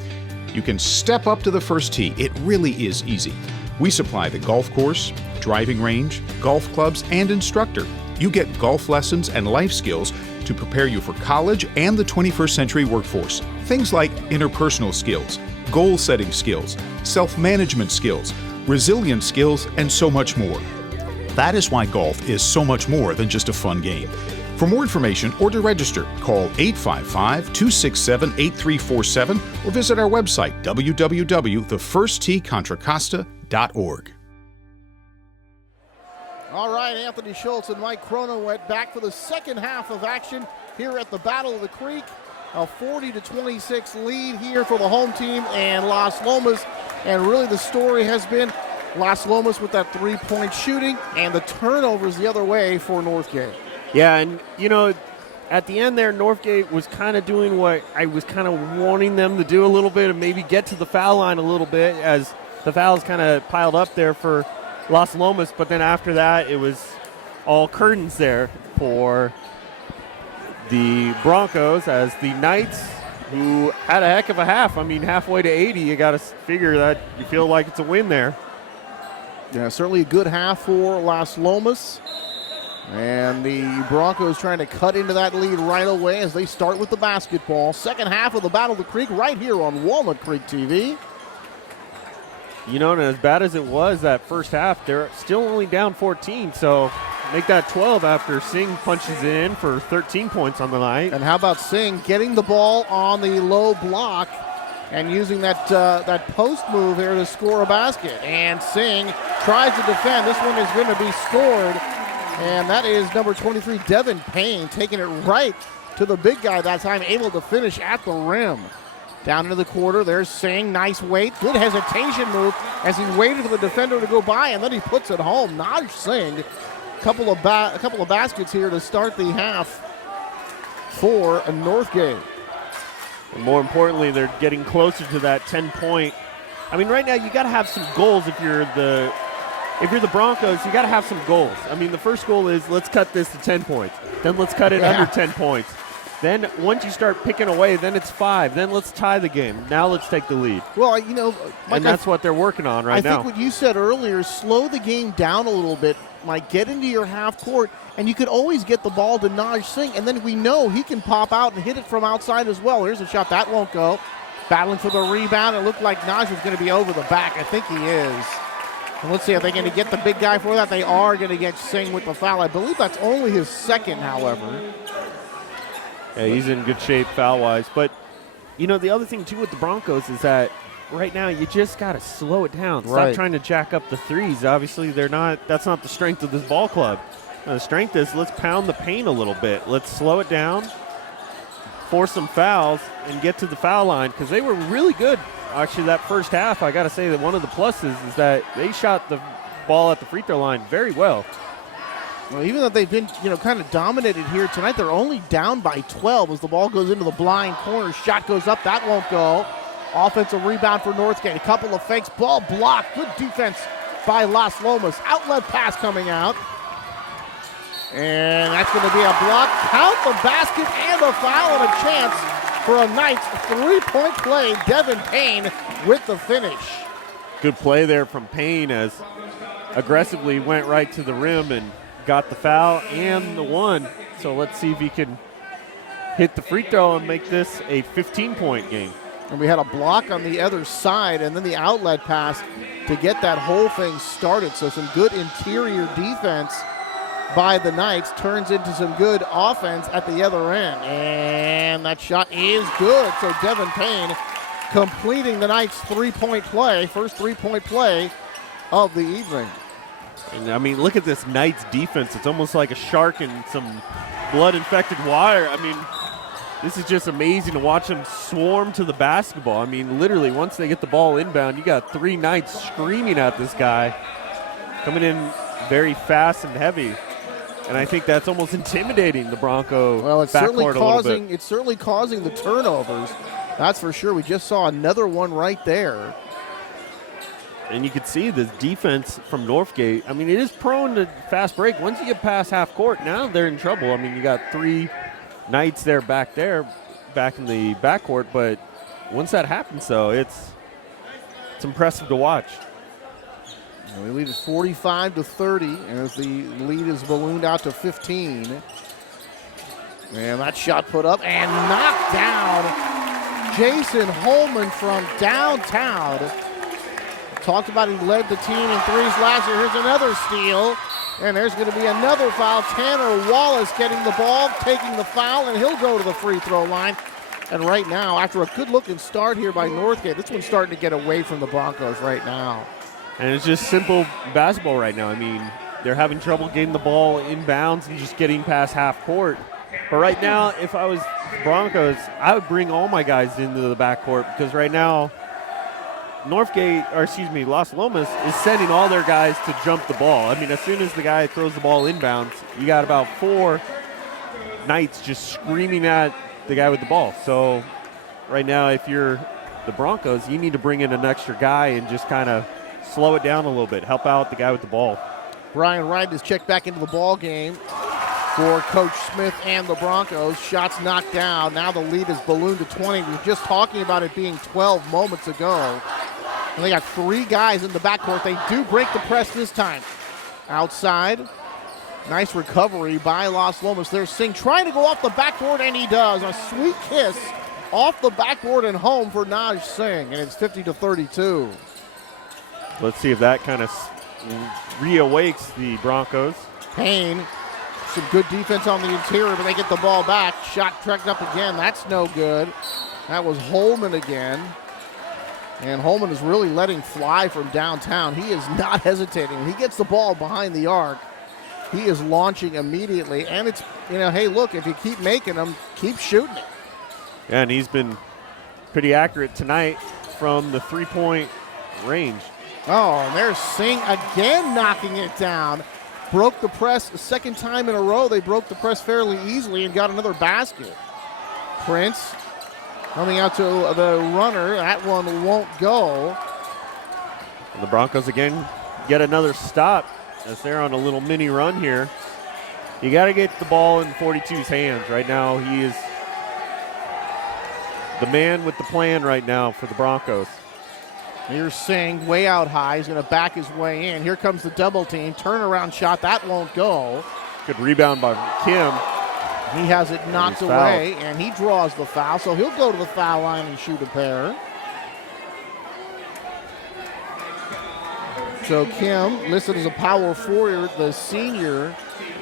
You can step up to the first tee. It really is easy. We supply the golf course, driving range, golf clubs, and instructor. You get golf lessons and life skills to prepare you for college and the 21st century workforce. Things like interpersonal skills, goal-setting skills, self-management skills, resilience skills, and so much more. That is why golf is so much more than just a fun game. For more information or to register, call 855-267-8347 or visit our website, www.thefirstteecontracosta.org. All right, Anthony Schultz and Mike Croninwett back for the second half of action here at the Battle of the Creek. A 40-26 lead here for the home team and Las Lomas. And really the story has been Las Lomas with that three-point shooting and the turnovers the other way for Northgate. Yeah, and, you know, at the end there, Northgate was kind of doing what I was kind of wanting them to do a little bit and maybe get to the foul line a little bit as the fouls kind of piled up there for Las Lomas. But then after that, it was all curtains there for the Broncos as the Knights, who had a heck of a half. I mean, halfway to 80, you got to figure that you feel like it's a win there. Yeah, certainly a good half for Las Lomas. And the Broncos trying to cut into that lead right away as they start with the basketball. Second half of the Battle of the Creek right here on Walnut Creek TV. You know, and as bad as it was that first half, they're still only down 14. So make that 12 after Singh punches in for 13 points on the night. And how about Singh getting the ball on the low block and using that post move there to score a basket. And Singh tries to defend. This one is going to be scored. And that is number 23, Devin Payne, taking it right to the big guy that time, able to finish at the rim. Down into the quarter, there's Singh, nice weight, good hesitation move as he waited for the defender to go by, and then he puts it home. Naj Singh A couple of baskets here to start the half for Northgate. And more importantly, they're getting closer to that 10-point. I mean, right now you got to have some goals if you're the Broncos. You got to have some goals. I mean, the first goal is let's cut this to 10 points. Then let's cut it under 10 points. Then once you start picking away, then it's 5. Then let's tie the game. Now let's take the lead. Well, you know, Mike, and that's what they're working on right now. I think what you said earlier, slow the game down a little bit. Mike, get into your half court, and you could always get the ball to Naj Singh, and then we know he can pop out and hit it from outside as well. Here's a shot. That won't go. Battling for the rebound. It looked like Naj was going to be over the back. I think he is. And let's see if they're going to get the big guy for that. They are going to get Singh with the foul. I believe that's only his second, however. Yeah, he's in good shape foul-wise. But, you know, the other thing, too, with the Broncos is that right now you just got to slow it down. Stop trying to jack up the threes. Obviously, that's not the strength of this ball club. The strength is let's pound the paint a little bit. Let's slow it down, force some fouls, and get to the foul line because they were really good. Actually, that first half, I got to say that one of the pluses is that they shot the ball at the free throw line very well. Well, even though they've been, you know, kind of dominated here tonight, they're only down by 12 as the ball goes into the blind corner. Shot goes up. That won't go. Offensive rebound for Northgate. A couple of fakes. Ball blocked. Good defense by Las Lomas. Outlet pass coming out. And that's going to be a block. Count the basket and a foul and a chance for a Knights three-point play. Devin Payne with the finish. Good play there from Payne as aggressively went right to the rim and got the foul and the one. So let's see if he can hit the free throw and make this a 15-point game. And we had a block on the other side and then the outlet pass to get that whole thing started. So some good interior defense by the Knights turns into some good offense at the other end. And that shot is good. So Devin Payne completing the Knights three-point play, first three-point play of the evening. And I mean, look at this Knights defense. It's almost like a shark in some blood-infected wire. I mean, this is just amazing to watch them swarm to the basketball. I mean, literally, once they get the ball inbound, you got 3 Knights screaming at this guy, coming in very fast and heavy. And I think that's almost intimidating the Bronco backcourt a little bit. It's certainly causing the turnovers. That's for sure. We just saw another one right there. And you can see this defense from Northgate. I mean, it is prone to fast break. Once you get past half court, now they're in trouble. I mean, you got 3 Knights back in the backcourt. But once that happens, though, it's impressive to watch. And we lead at 45-30 as the lead is ballooned out to 15. And that shot put up and knocked down. Jason Holman from downtown. Talked about he led the team in threes last year. Here's another steal. And there's going to be another foul. Tanner Wallace getting the ball, taking the foul, and he'll go to the free throw line. And right now, after a good-looking start here by Northgate, this one's starting to get away from the Broncos right now. And it's just simple basketball right now. I mean, they're having trouble getting the ball inbounds and just getting past half court. But right now, if I was Broncos, I would bring all my guys into the backcourt because right now, Las Lomas is sending all their guys to jump the ball. I mean, as soon as the guy throws the ball inbounds, you got about 4 Knights just screaming at the guy with the ball. So right now, if you're the Broncos, you need to bring in an extra guy and just kind of slow it down a little bit, help out the guy with the ball. Brian Wright is checked back into the ball game for Coach Smith and the Broncos. Shots knocked down. Now the lead is ballooned to 20. We were just talking about it being 12 moments ago. And they got 3 guys in the backcourt. They do break the press this time. Outside. Nice recovery by Las Lomas. There's Singh trying to go off the backboard, and he does. A sweet kiss off the backboard and home for Naj Singh, and it's 50-32. Let's see if that kind of reawakes the Broncos. Payne, some good defense on the interior, but they get the ball back. Shot tracked up again. That's no good. That was Holman again. And Holman is really letting fly from downtown. He is not hesitating. When he gets the ball behind the arc, he is launching immediately. And it's, hey, look, if you keep making them, keep shooting it. Yeah, and he's been pretty accurate tonight from the three-point range. Oh, and there's Singh again knocking it down. broke the press the second time in a row. They broke the press fairly easily and got another basket. Prince coming out to the runner. That one won't go. And the Broncos again get another stop as they're on a little mini run here. You got to get the ball in 42's hands. Right now, he is the man with the plan right now for the Broncos. Here's Singh way out high. He's going to back his way in. Here comes the double team. Turnaround shot. That won't go. Good rebound by Kim. He has it knocked away, and he draws the foul. So he'll go to the foul line and shoot a pair. So Kim, listed as a power forward, the senior,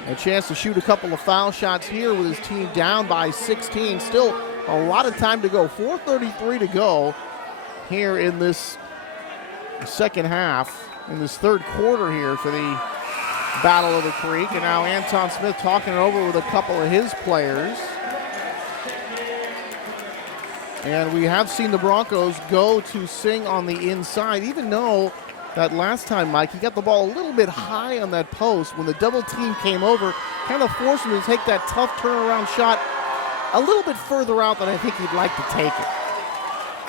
a chance to shoot a couple of foul shots here with his team down by 16. Still a lot of time to go. 4:33 to go here in this second half, in this third quarter here for the Battle of the Creek. And now Anton Smith talking it over with a couple of his players. And we have seen the Broncos go to Singh on the inside, even though that last time, Mike, he got the ball a little bit high on that post. When the double team came over, kind of forced him to take that tough turnaround shot a little bit further out than I think he'd like to take it.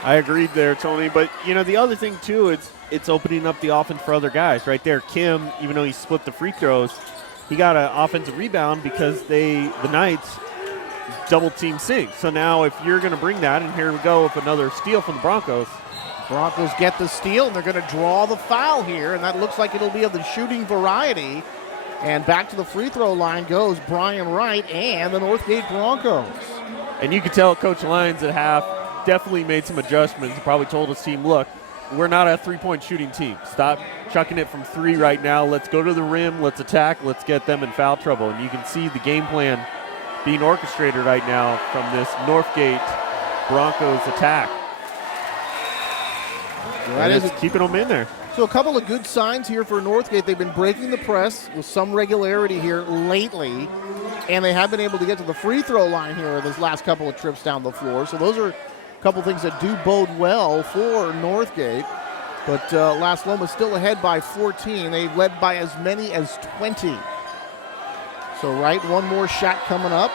I agreed there, Tony. But, you know, the other thing, too, it's opening up the offense for other guys. Right there, Kim, even though he split the free throws, he got an offensive rebound because the Knights double-team Singh. So now if you're going to bring that, and here we go with another steal from the Broncos. Broncos get the steal, and they're going to draw the foul here, and that looks like it'll be of the shooting variety. And back to the free throw line goes Brian Wright and the Northgate Broncos. And you can tell Coach Lyons at half definitely made some adjustments. Probably told his team, look, we're not a three-point shooting team. Stop chucking it from three right now. Let's go to the rim. Let's attack. Let's get them in foul trouble. And you can see the game plan being orchestrated right now from this Northgate Broncos attack. That is keeping them in there. So a couple of good signs here for Northgate. They've been breaking the press with some regularity here lately, and they have been able to get to the free throw line here this last couple of trips down the floor. So those are a couple things that do bode well for Northgate. But Las Lomas still ahead by 14. They led by as many as 20. So Wright, one more shot coming up.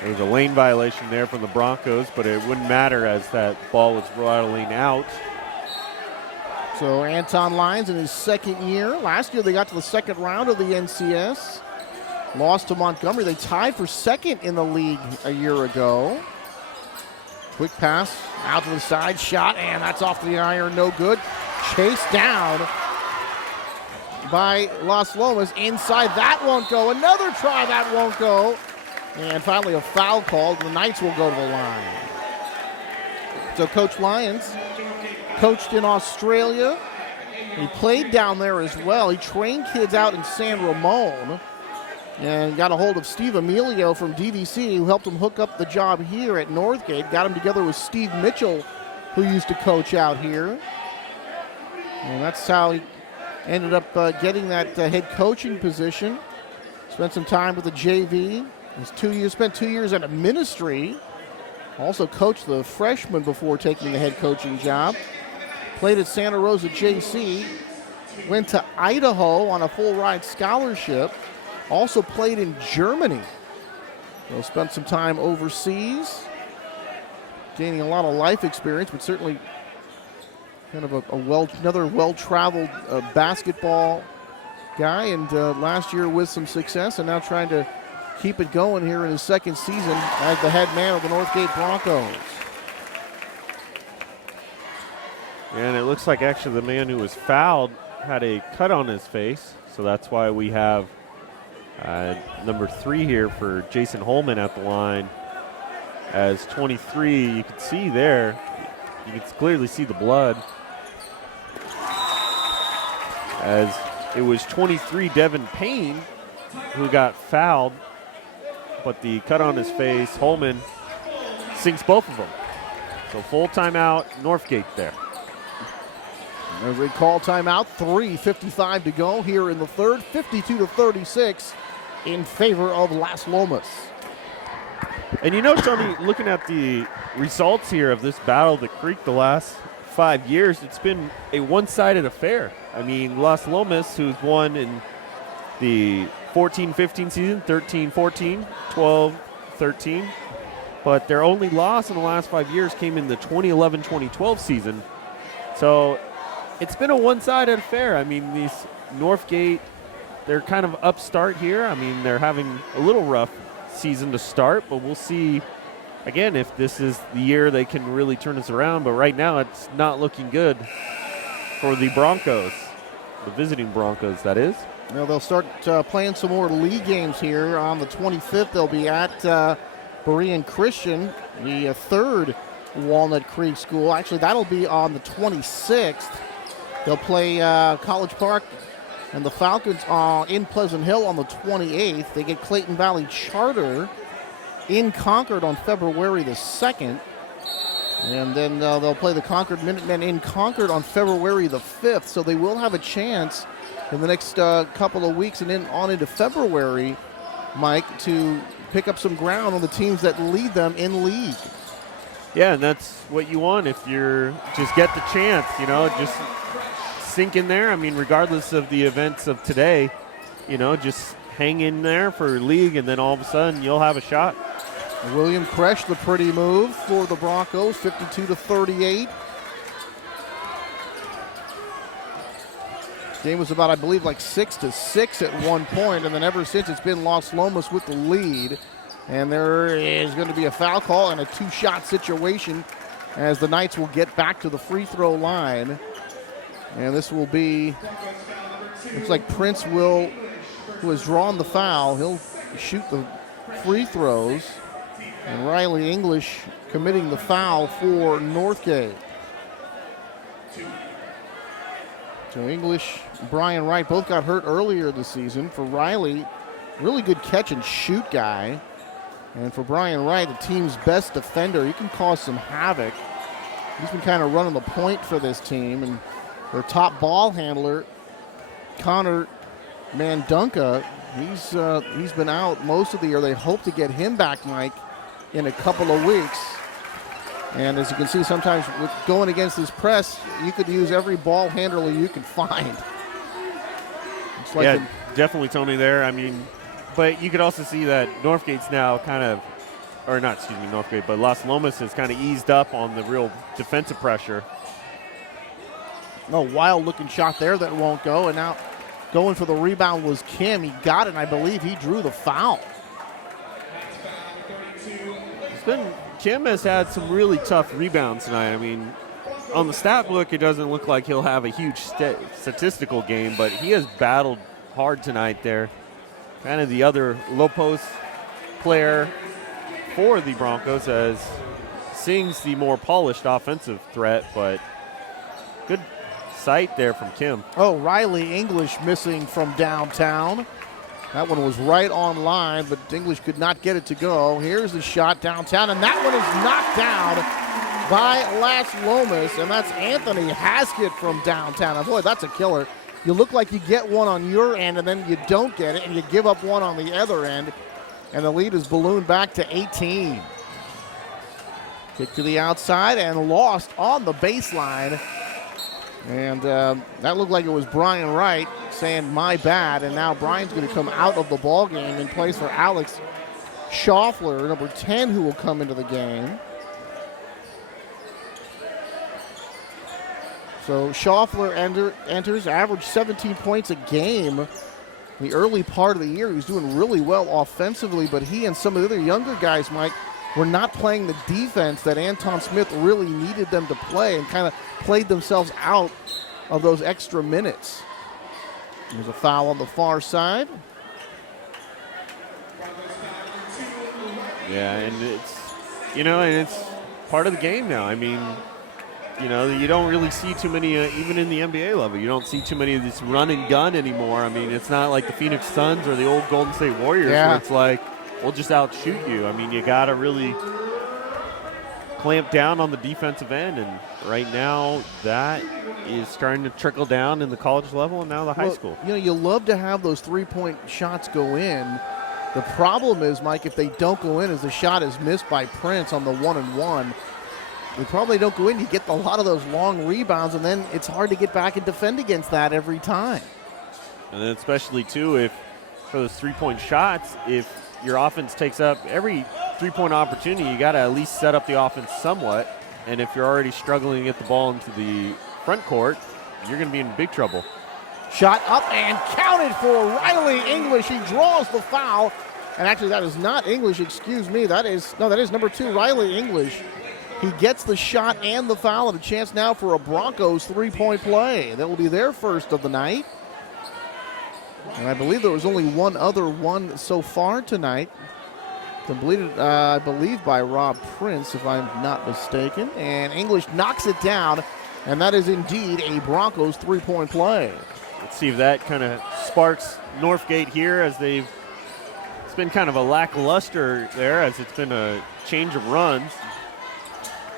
There was a lane violation there from the Broncos, but it wouldn't matter as that ball was rattling out. So Anton Lyons in his second year. Last year they got to the second round of the NCS. Lost to Montgomery. They tied for second in the league a year ago. Quick pass out to the side, shot, and that's off the iron, no good. Chased down by Las Lomas. Inside, that won't go. Another try, that won't go. And finally a foul called. The Knights will go to the line. So Coach Lyons coached in Australia. He played down there as well. He trained kids out in San Ramon and got a hold of Steve Emilio from DVC, who helped him hook up the job here at Northgate. Got him together with Steve Mitchell, who used to coach out here. And that's how he ended up getting that head coaching position. Spent some time with the JV. Spent 2 years at a ministry. Also coached the freshmen before taking the head coaching job. Played at Santa Rosa JC. Went to Idaho on a full ride scholarship. Also played in Germany. So spent some time overseas. Gaining a lot of life experience, but certainly kind of another well-traveled basketball guy. And last year with some success, and now trying to keep it going here in his second season as the head man of the Northgate Broncos. And it looks like actually the man who was fouled had a cut on his face. So that's why we have number 3 here for Jason Holman at the line. As 23, you can see there, you can clearly see the blood. As it was 23 Devin Payne who got fouled. But the cut on his face, Holman sinks both of them. So full timeout, Northgate there. As they call timeout, 3:55 to go here in the third, 52-36 in favor of Las Lomas. And Tony, looking at the results here of this Battle of the Creek the last 5 years, it's been a one-sided affair. I mean, Las Lomas, who's won in the 14-15 season, 13-14, 12-13, but their only loss in the last 5 years came in the 2011-2012 season. So it's been a one-sided affair. I mean, these Northgate, they're kind of upstart here. I mean, they're having a little rough season to start, but we'll see, again, if this is the year they can really turn this around. But right now it's not looking good for the Broncos, the visiting Broncos, that is. Well, they'll start playing some more league games here. On the 25th, they'll be at Berean Christian, the third Walnut Creek school. Actually, that'll be on the 26th. They'll play College Park and the Falcons in Pleasant Hill on the 28th. They get Clayton Valley Charter in Concord on February the 2nd. And then they'll play the Concord Minutemen in Concord on February the 5th. So they will have a chance in the next couple of weeks and then on into February, Mike, to pick up some ground on the teams that lead them in league. Yeah, and that's what you want if you're just get the chance, just sink in there. I mean, regardless of the events of today, just hang in there for league, and then all of a sudden you'll have a shot. William Kresh, the pretty move for the Broncos, 52-38. Game was about, I believe, like 6-6 at one point, and then ever since it's been Las Lomas with the lead. And there is going to be a foul call and a two-shot situation as the Knights will get back to the free throw line. And this will be, looks like Prince who has drawn the foul, he'll shoot the free throws. And Riley English committing the foul for Northgate. So English, Brian Wright both got hurt earlier this season. For Riley, really good catch and shoot guy. And for Brian Wright, the team's best defender, he can cause some havoc. He's been kind of running the point for this team. And their top ball handler, Connor Mandunka, he's been out most of the year. They hope to get him back, Mike, in a couple of weeks. And as you can see, sometimes with going against this press, you could use every ball handler you can find. It's like definitely Tony there. I mean, but you could also see that Northgate's now Northgate, but Las Lomas has kind of eased up on the real defensive pressure. No, wild-looking shot there that won't go. And now going for the rebound was Kim. He got it, and I believe he drew the foul. Kim has had some really tough rebounds tonight. I mean, on the stat book, it doesn't look like he'll have a huge statistical game, but he has battled hard tonight there. Kind of the other low post player for the Broncos, as Singh's the more polished offensive threat, but good sight there from Kim. Oh, Riley English missing from downtown. That one was right on line, but English could not get it to go. Here's the shot downtown, and that one is knocked down by Las Lomas, and that's Anthony Haskett from downtown. And boy, that's a killer. You look like you get one on your end, and then you don't get it, and you give up one on the other end, and the lead is ballooned back to 18. Kick to the outside and lost on the baseline. And that looked like it was Brian Wright saying, my bad. And now Brian's going to come out of the ball game in place for Alex Schaffler, number 10, who will come into the game. So Schaffler enters, averaged 17 points a game in the early part of the year. He was doing really well offensively, but he and some of the other younger guys, Mike, were not playing the defense that Anton Smith really needed them to play, and kind of played themselves out of those extra minutes. There's a foul on the far side. Yeah, and it's part of the game now. I mean, you don't really see too many, even in the NBA level, you don't see too many of this run and gun anymore. I mean, it's not like the Phoenix Suns or the old Golden State Warriors where it's like, we'll just outshoot you. I mean, you got to really clamp down on the defensive end, and right now that is starting to trickle down in the college level and now the high school. You love to have those three-point shots go in, The problem is, Mike, if they don't go in, as the shot is missed by Prince on the 1-and-1, they probably don't go in. You get a lot of those long rebounds, and then it's hard to get back and defend against that every time. And then especially, too, if for those three-point shots, if your offense takes up every three-point opportunity, you got to at least set up the offense somewhat. And if you're already struggling to get the ball into the front court, you're going to be in big trouble. Shot up and counted for Riley English. He draws the foul. And actually, that is not English, excuse me. That is number 2, Riley English. He gets the shot and the foul, and a chance now for a Broncos three-point play. That will be their first of the night. And I believe there was only one other one so far tonight. Completed, I believe, by Rob Prince, if I'm not mistaken. And English knocks it down, and that is indeed a Broncos three-point play. Let's see if that kind of sparks Northgate here, as it's been kind of a lackluster there, as it's been a change of runs.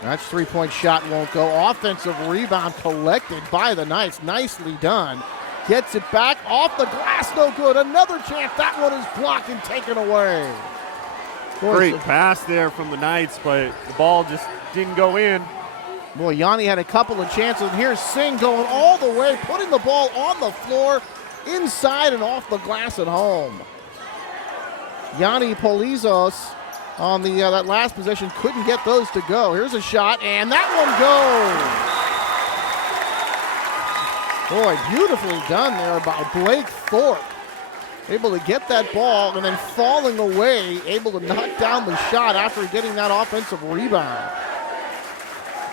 That three-point shot won't go. Offensive rebound collected by the Knights. Nicely done. Gets it back off the glass. No good. Another chance. That one is blocked and taken away. Great pass there from the Knights, but the ball just didn't go in. Boy, Yanni had a couple of chances. And here's Singh going all the way, putting the ball on the floor, inside and off the glass at home. Yanni Polizos on the that last possession couldn't get those to go. Here's a shot, and that one goes. Boy, beautifully done there by Blake Thorpe. Able to get that ball and then falling away, able to knock down the shot after getting that offensive rebound.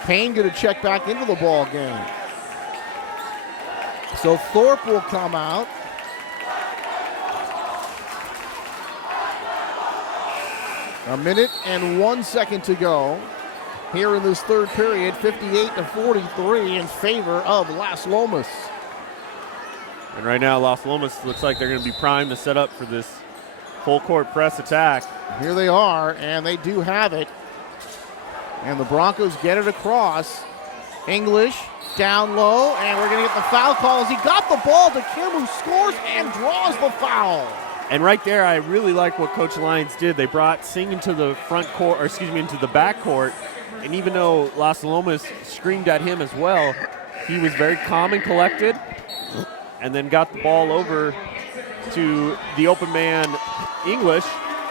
Payne going to check back into the ball game. So Thorpe will come out. A minute and 1 second to go here in this third period, 58-43 in favor of Las Lomas. And right now, Las Lomas looks like they're going to be primed to set up for this full court press attack. Here they are, and they do have it. And the Broncos get it across. English down low, and we're going to get the foul call as he got the ball to Kim, who scores and draws the foul. And right there, I really like what Coach Lyons did. They brought Singh into the front court, or excuse me, into the back court. And even though Las Lomas screamed at him as well, he was very calm and collected, and then got the ball over to the open man, English,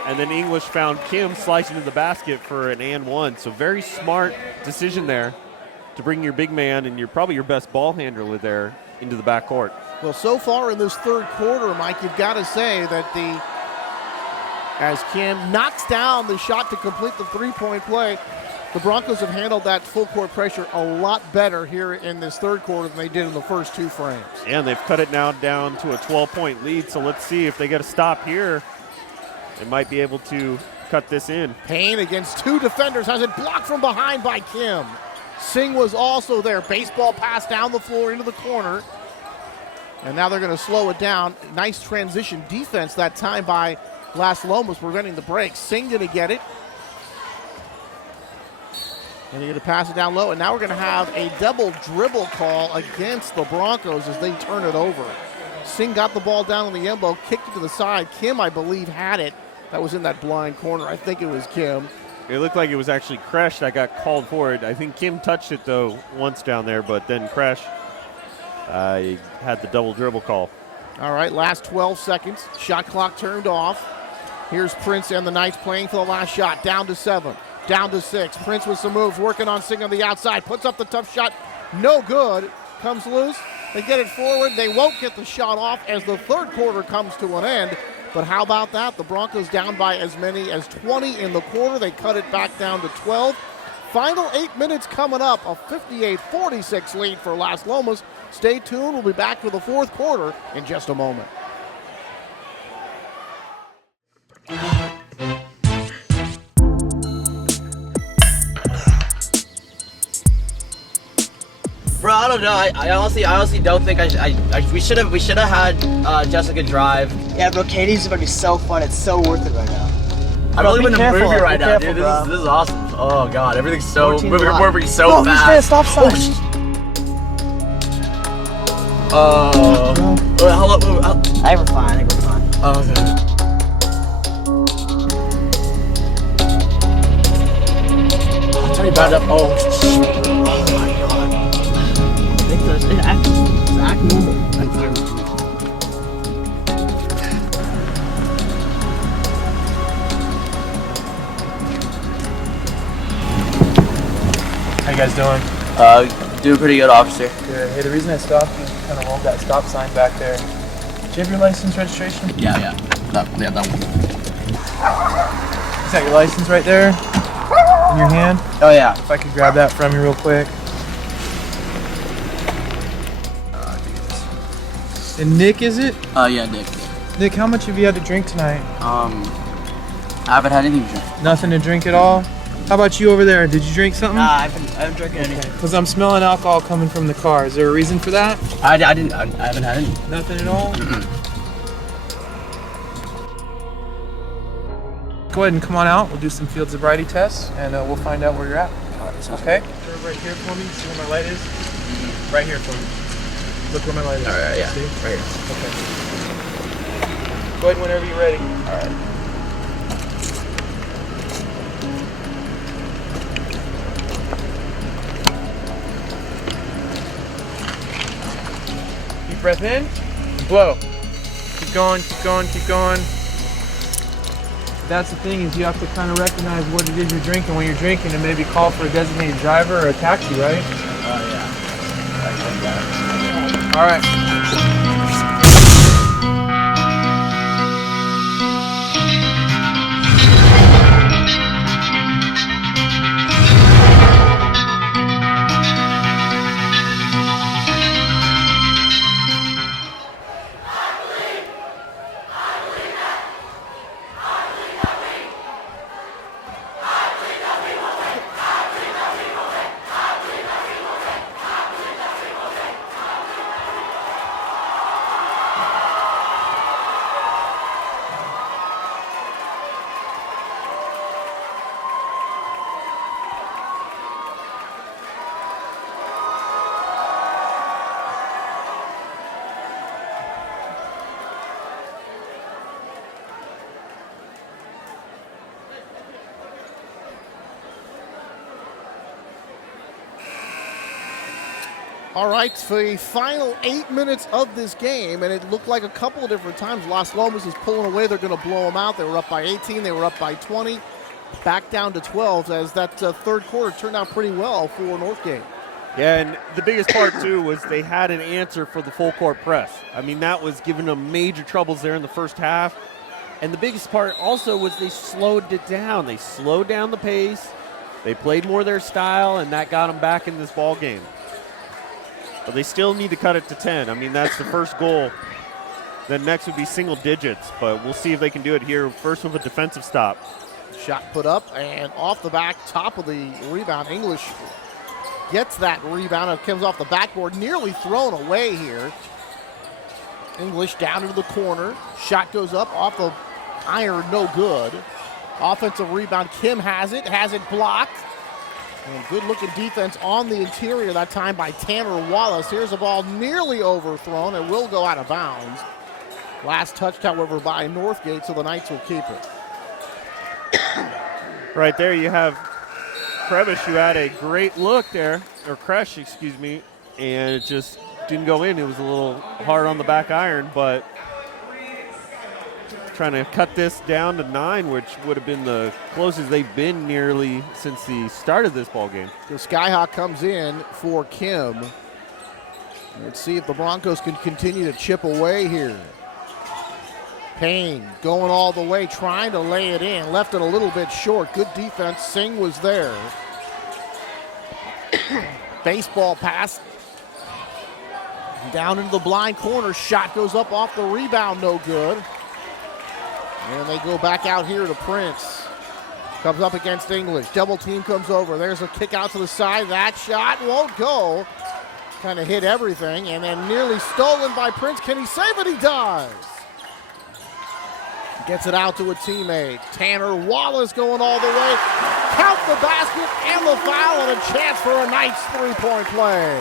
and then English found Kim slicing to the basket for an and one. So very smart decision there to bring your big man and probably your best ball handler there into the back court. Well, so far in this third quarter, Mike, you've got to say that as Kim knocks down the shot to complete the three-point play, the Broncos have handled that full court pressure a lot better here in this third quarter than they did in the first two frames. And they've cut it now down to a 12-point lead, so let's see if they get a stop here. They might be able to cut this in. Payne against two defenders, has it blocked from behind by Kim. Singh was also there. Baseball pass down the floor into the corner. And now they're going to slow it down. Nice transition defense that time by Las Lomas, preventing the break. Singh going to get it. And they're going to pass it down low. And now we're going to have a double dribble call against the Broncos as they turn it over. Singh got the ball down on the elbow, kicked it to the side. Kim, I believe, had it. That was in that blind corner. I think it was Kim. It looked like it was actually Kresh that got called for it. I think Kim touched it, though, once down there, but then Kresh had the double dribble call. All right, last 12 seconds. Shot clock turned off. Here's Prince and the Knights playing for the last shot. Down to 7, down to 6. Prince with some moves, working on Singh on the outside. Puts up the tough shot. No good. Comes loose. They get it forward. They won't get the shot off as the third quarter comes to an end. But how about that? The Broncos down by as many as 20 in the quarter. They cut it back down to 12. Final 8 minutes coming up. A 58-46 lead for Las Lomas. Stay tuned. We'll be back for the fourth quarter in just a moment. Bro, I don't know. I honestly don't think we should have had Jessica drive. Yeah, bro, Katie's about to be so fun. It's so worth it right now. I'm really in the movie right now, dude. This is awesome. Oh god, everything's so moving so fast. Stop sign. Hello. I think we're fine. Oh, okay. got up. Oh my god. I think it's act normal. How you guys doing? Doing pretty good, officer. Good. Hey, the reason I stopped you, kind of rolled that stop sign back there. Do you have your license registration? Yeah. That one. Is that your license right there? In your hand? Oh yeah. If I could grab that from you real quick. And Nick, is it? Yeah, Nick. Nick, how much have you had to drink tonight? I haven't had anything to drink. Nothing to drink at all? How about you over there? Did you drink something? Nah, I haven't drinking anything. Because I'm smelling alcohol coming from the car. Is there a reason for that? I haven't had any. Nothing at all? Go ahead and come on out. We'll do some field sobriety tests, and we'll find out where you're at. Okay? Turn right here for me. See where my light is? Right here for me. Look where my light is. All right, yeah. See? Right here. Okay. Go ahead whenever you're ready. All right. Deep breath in, blow. Keep going, keep going, keep going. That's the thing, is you have to kind of recognize what it is you're drinking when you're drinking and maybe call for a designated driver or a taxi, right? Yeah. All right. All right, for the final 8 minutes of this game, and it looked like a couple of different times Las Lomas is pulling away. They're going to blow them out. They were up by 18. They were up by 20. Back down to 12 as that third quarter turned out pretty well for Northgate. Yeah, and the biggest part, too, was they had an answer for the full court press. I mean, that was giving them major troubles there in the first half. And the biggest part also was they slowed it down. They slowed down the pace. They played more their style, and that got them back in this ball game. But they still need to cut it to 10. I mean, that's the first goal. Then next would be single digits, but we'll see if they can do it here. First with a defensive stop. Shot put up and off the back, top of the rebound. English gets that rebound. It comes off the backboard, nearly thrown away here. English down into the corner. Shot goes up off the iron, no good. Offensive rebound, Kim has it blocked. And good-looking defense on the interior that time by Tanner Wallace. Here's a ball nearly overthrown. It will go out of bounds. Last touched, however, by Northgate, so the Knights will keep it. Right there you have Krebish, who had a great look there, or Kresh, excuse me, and it just didn't go in. It was a little hard on the back iron, but trying to cut this down to 9, which would have been the closest they've been nearly since the start of this ball game. The Skyhawk comes in for Kim. Let's see if the Broncos can continue to chip away here. Payne going all the way, trying to lay it in. Left it a little bit short. Good defense. Singh was there. Baseball pass. Down into the blind corner. Shot goes up off the rebound. No good. And they go back out here to Prince. Comes up against English. Double team comes over. There's a kick out to the side. That shot won't go. Kind of hit everything. And then nearly stolen by Prince. Can he save it? He does. Gets it out to a teammate. Tanner Wallace going all the way. Count the basket and the foul, and a chance for a Knights three-point play.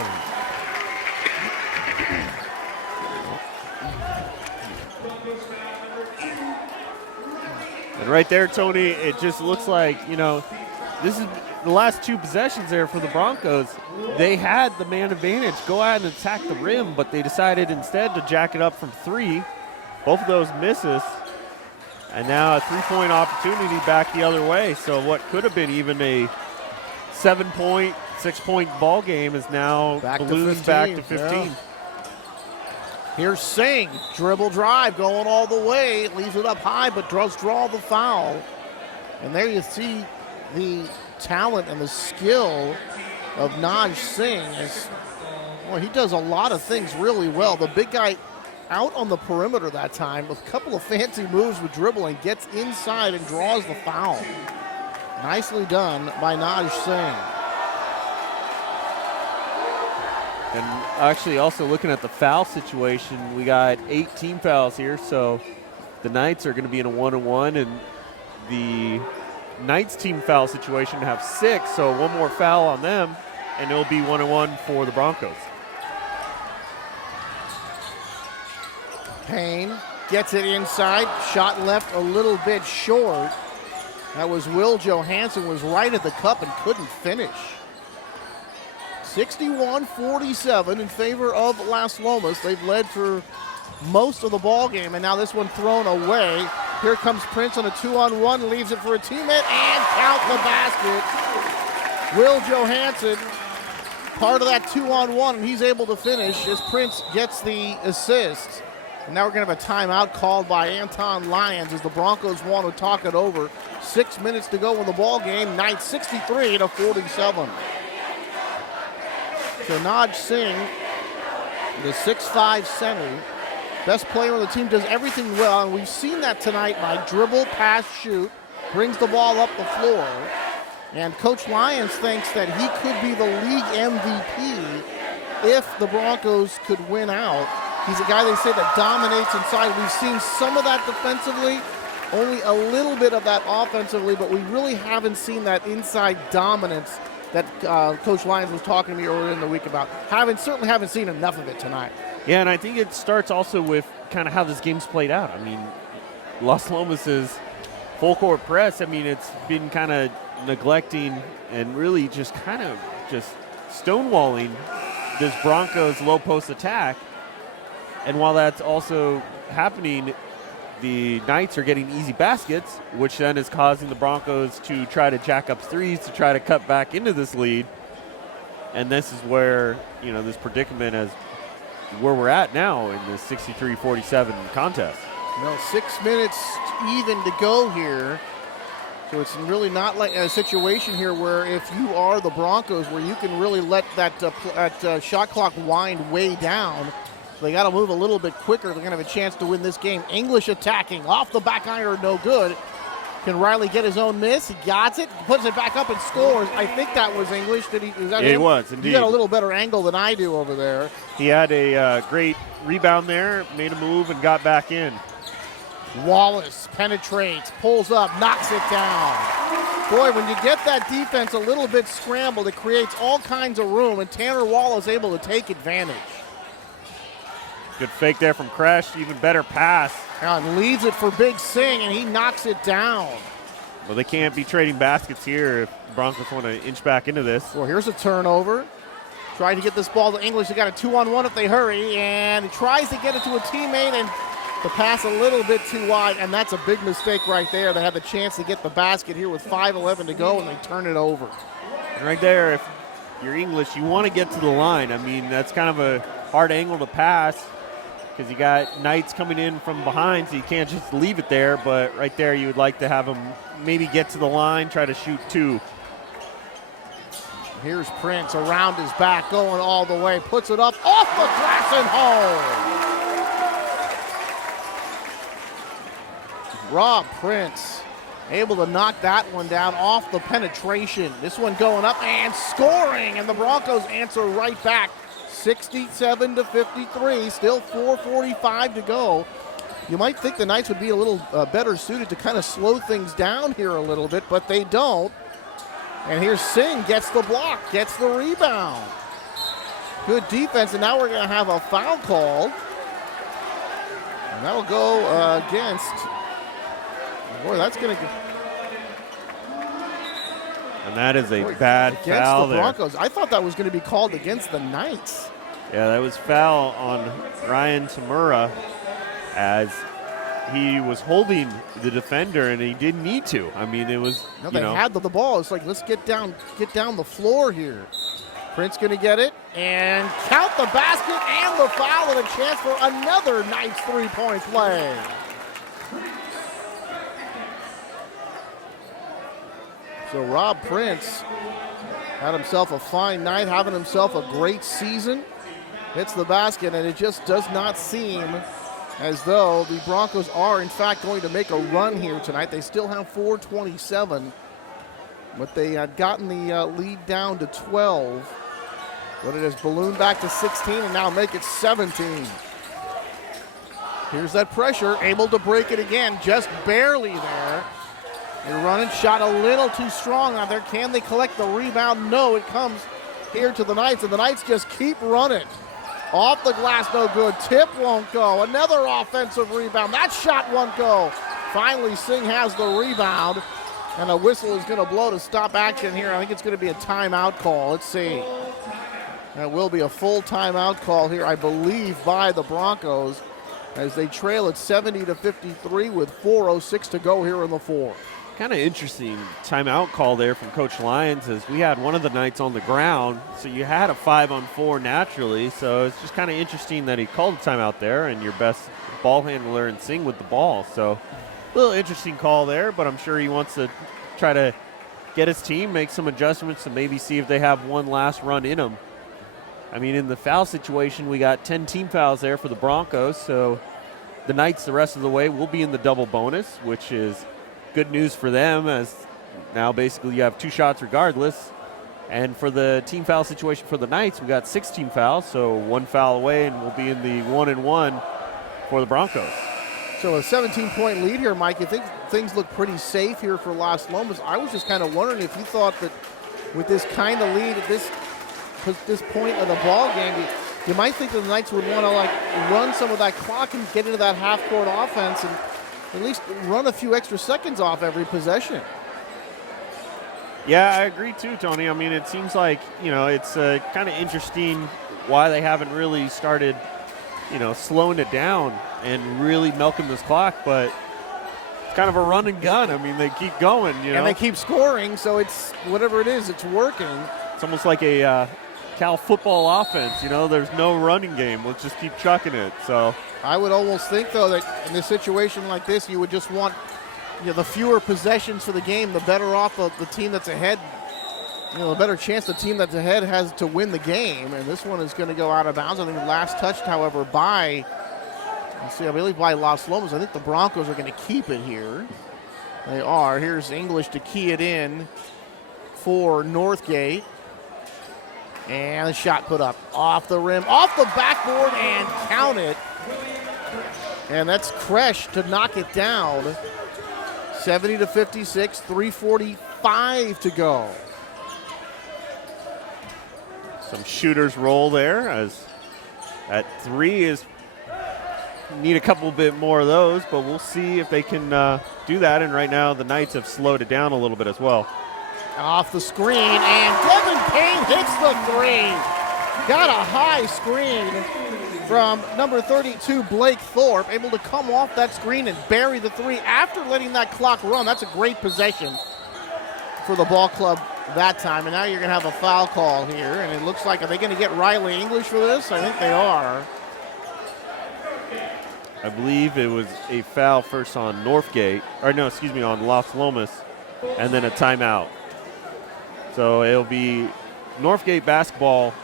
And right there, Tony, it just looks like, this is the last two possessions there for the Broncos, they had the man advantage. Go ahead and attack the rim, but they decided instead to jack it up from three. Both of those misses. And now a three-point opportunity back the other way. So what could have been even a 7-point, 6-point ball game is now ballooned back to 15. Yeah. Here's Singh, dribble drive going all the way, leaves it up high, but does draw the foul. And there you see the talent and the skill of Naj Singh. He does a lot of things really well. The big guy out on the perimeter that time with a couple of fancy moves with dribbling, gets inside and draws the foul. Nicely done by Naj Singh. And actually also looking at the foul situation, we got 8 team fouls here, so the Knights are going to be in a 1-on-1, and the Knights team foul situation have 6, so one more foul on them, and it'll be 1-on-1 for the Broncos. Payne gets it inside, shot left a little bit short. That was Will Johansson, was right at the cup and couldn't finish. 61-47 in favor of Las Lomas. They've led for most of the ball game, and now this one thrown away. Here comes Prince on a 2-on-1, leaves it for a teammate, and count the basket. Will Johansson, part of that 2-on-1, and he's able to finish as Prince gets the assist. And now we're going to have a timeout called by Anton Lyons as the Broncos want to talk it over. 6 minutes to go in the ball game, Knights 63-47. So Naj Singh, the 6'5" center, best player on the team, does everything well, and we've seen that tonight by dribble, pass, shoot, brings the ball up the floor. And Coach Lyons thinks that he could be the league MVP if the Broncos could win out. He's a guy they say that dominates inside. We've seen some of that defensively, only a little bit of that offensively, but we really haven't seen that inside dominance that Coach Lyons was talking to me earlier in the week about. Certainly haven't seen enough of it tonight. Yeah, and I think it starts also with kind of how this game's played out. I mean, Las Lomas' full court press, I mean, it's been kind of neglecting and really just kind of just stonewalling this Broncos low post attack. And while that's also happening, the Knights are getting easy baskets, which then is causing the Broncos to try to jack up threes to try to cut back into this lead. And this is where, this predicament is where we're at now in the 63-47 contest. 6 minutes even to go here. So it's really not like a situation here where if you are the Broncos where you can really let that shot clock wind way down. They got to move a little bit quicker. They're going to have a chance to win this game. English attacking. Off the back iron, no good. Can Riley get his own miss? He got it. Puts it back up and scores. I think that was English. Is that him? It was, indeed. You got a little better angle than I do over there. He had a great rebound there, made a move, and got back in. Wallace penetrates, pulls up, knocks it down. Boy, when you get that defense a little bit scrambled, it creates all kinds of room, and Tanner Wallace able to take advantage. Good fake there from Kresh, even better pass. And leaves it for Big Singh, and he knocks it down. Well, they can't be trading baskets here if the Broncos want to inch back into this. Well, here's a turnover. Trying to get this ball to English. They got a 2-on-1 if they hurry, and he tries to get it to a teammate, and the pass a little bit too wide, and that's a big mistake right there. They had the chance to get the basket here with 5:11 to go, and they turn it over. And right there, if you're English, you want to get to the line. I mean, that's kind of a hard angle to pass, because you got Knights coming in from behind, so you can't just leave it there. But right there, you would like to have them maybe get to the line, try to shoot 2. Here's Prince around his back, going all the way, puts it up off the glass and home. Rob Prince able to knock that one down off the penetration. This one going up and scoring, and the Broncos answer right back. 67-53, still 4:45 to go. You might think the Knights would be a little better suited to kind of slow things down here a little bit, but they don't. And here's Singh, gets the block, gets the rebound. Good defense, and now we're going to have a foul called. And that'll go against, boy, that's going to go. And that is a bad against foul the there. Broncos. I thought that was going to be called against the Knights. Yeah, that was foul on Ryan Tamura as he was holding the defender and he didn't need to. I mean, it was, No, they had the ball. It's like, let's get down the floor here. Prince going to get it and count the basket and the foul and a chance for another Knights three-point play. So Rob Prince had himself a fine night, having himself a great season. Hits the basket, and it just does not seem as though the Broncos are, in fact, going to make a run here tonight. They still have 4:27, but they had gotten the lead down to 12. But it has ballooned back to 16 and now make it 17. Here's that pressure, able to break it again, just barely there. They're running, shot a little too strong out there. Can they collect the rebound? No, it comes here to the Knights, and the Knights just keep running. Off the glass, no good. Tip won't go. Another offensive rebound. That shot won't go. Finally, Singh has the rebound, and a whistle is going to blow to stop action here. I think it's going to be a timeout call. Let's see. That will be a full timeout call here, I believe, by the Broncos as they trail at 70-53 with 4:06 to go here in the fourth. Kind of interesting timeout call there from Coach Lyons as we had one of the Knights on the ground, so you had a 5-on-4 naturally, so it's just kind of interesting that he called a timeout there and your best ball handler and Singh with the ball. So a little interesting call there, but I'm sure he wants to try to get his team, make some adjustments, and maybe see if they have one last run in them. I mean, in the foul situation, we got 10 team fouls there for the Broncos, so the Knights the rest of the way will be in the double bonus, which is good news for them as now basically you have two shots regardless. And for the team foul situation for the Knights, we got 6 team fouls, so one foul away and we'll be in the 1-and-1 for the Broncos. So a 17-point lead here, Mike. You think things look pretty safe here for Las Lomas? I was just kind of wondering if you thought that with this kind of lead at this point of the ball game, you might think that the Knights would want to like run some of that clock and get into that half-court offense and at least run a few extra seconds off every possession. Yeah, I agree too, Tony. I mean, it seems like, it's kind of interesting why they haven't really started, slowing it down and really milking this clock, but it's kind of a run and gun. I mean, they keep going, And they keep scoring, so it's whatever it is, it's working. It's almost like a Cal football offense, there's no running game. Let's just keep chucking it. So I would almost think, though, that in a situation like this, you would just want the fewer possessions for the game, the better off the team that's ahead, the better chance the team that's ahead has to win the game. And this one is going to go out of bounds. I think last touched, however, I believe by Las Lomas. I think the Broncos are going to keep it here. They are. Here's English to key it in for Northgate. And the shot put up off the rim, off the backboard, and count it. And that's Kresh to knock it down. 70-56, 3:45 to go. Some shooters roll there as at 3 is need a couple bit more of those, but we'll see if they can do that. And right now the Knights have slowed it down a little bit as well. Off the screen, and Devin Payne hits the 3. Got a high screen from number 32, Blake Thorpe, able to come off that screen and bury the 3 after letting that clock run. That's a great possession for the ball club that time. And now you're going to have a foul call here, and it looks like, are they going to get Riley English for this? I think they are. I believe it was a foul first on on Las Lomas, and then a timeout. So it'll be Northgate basketball,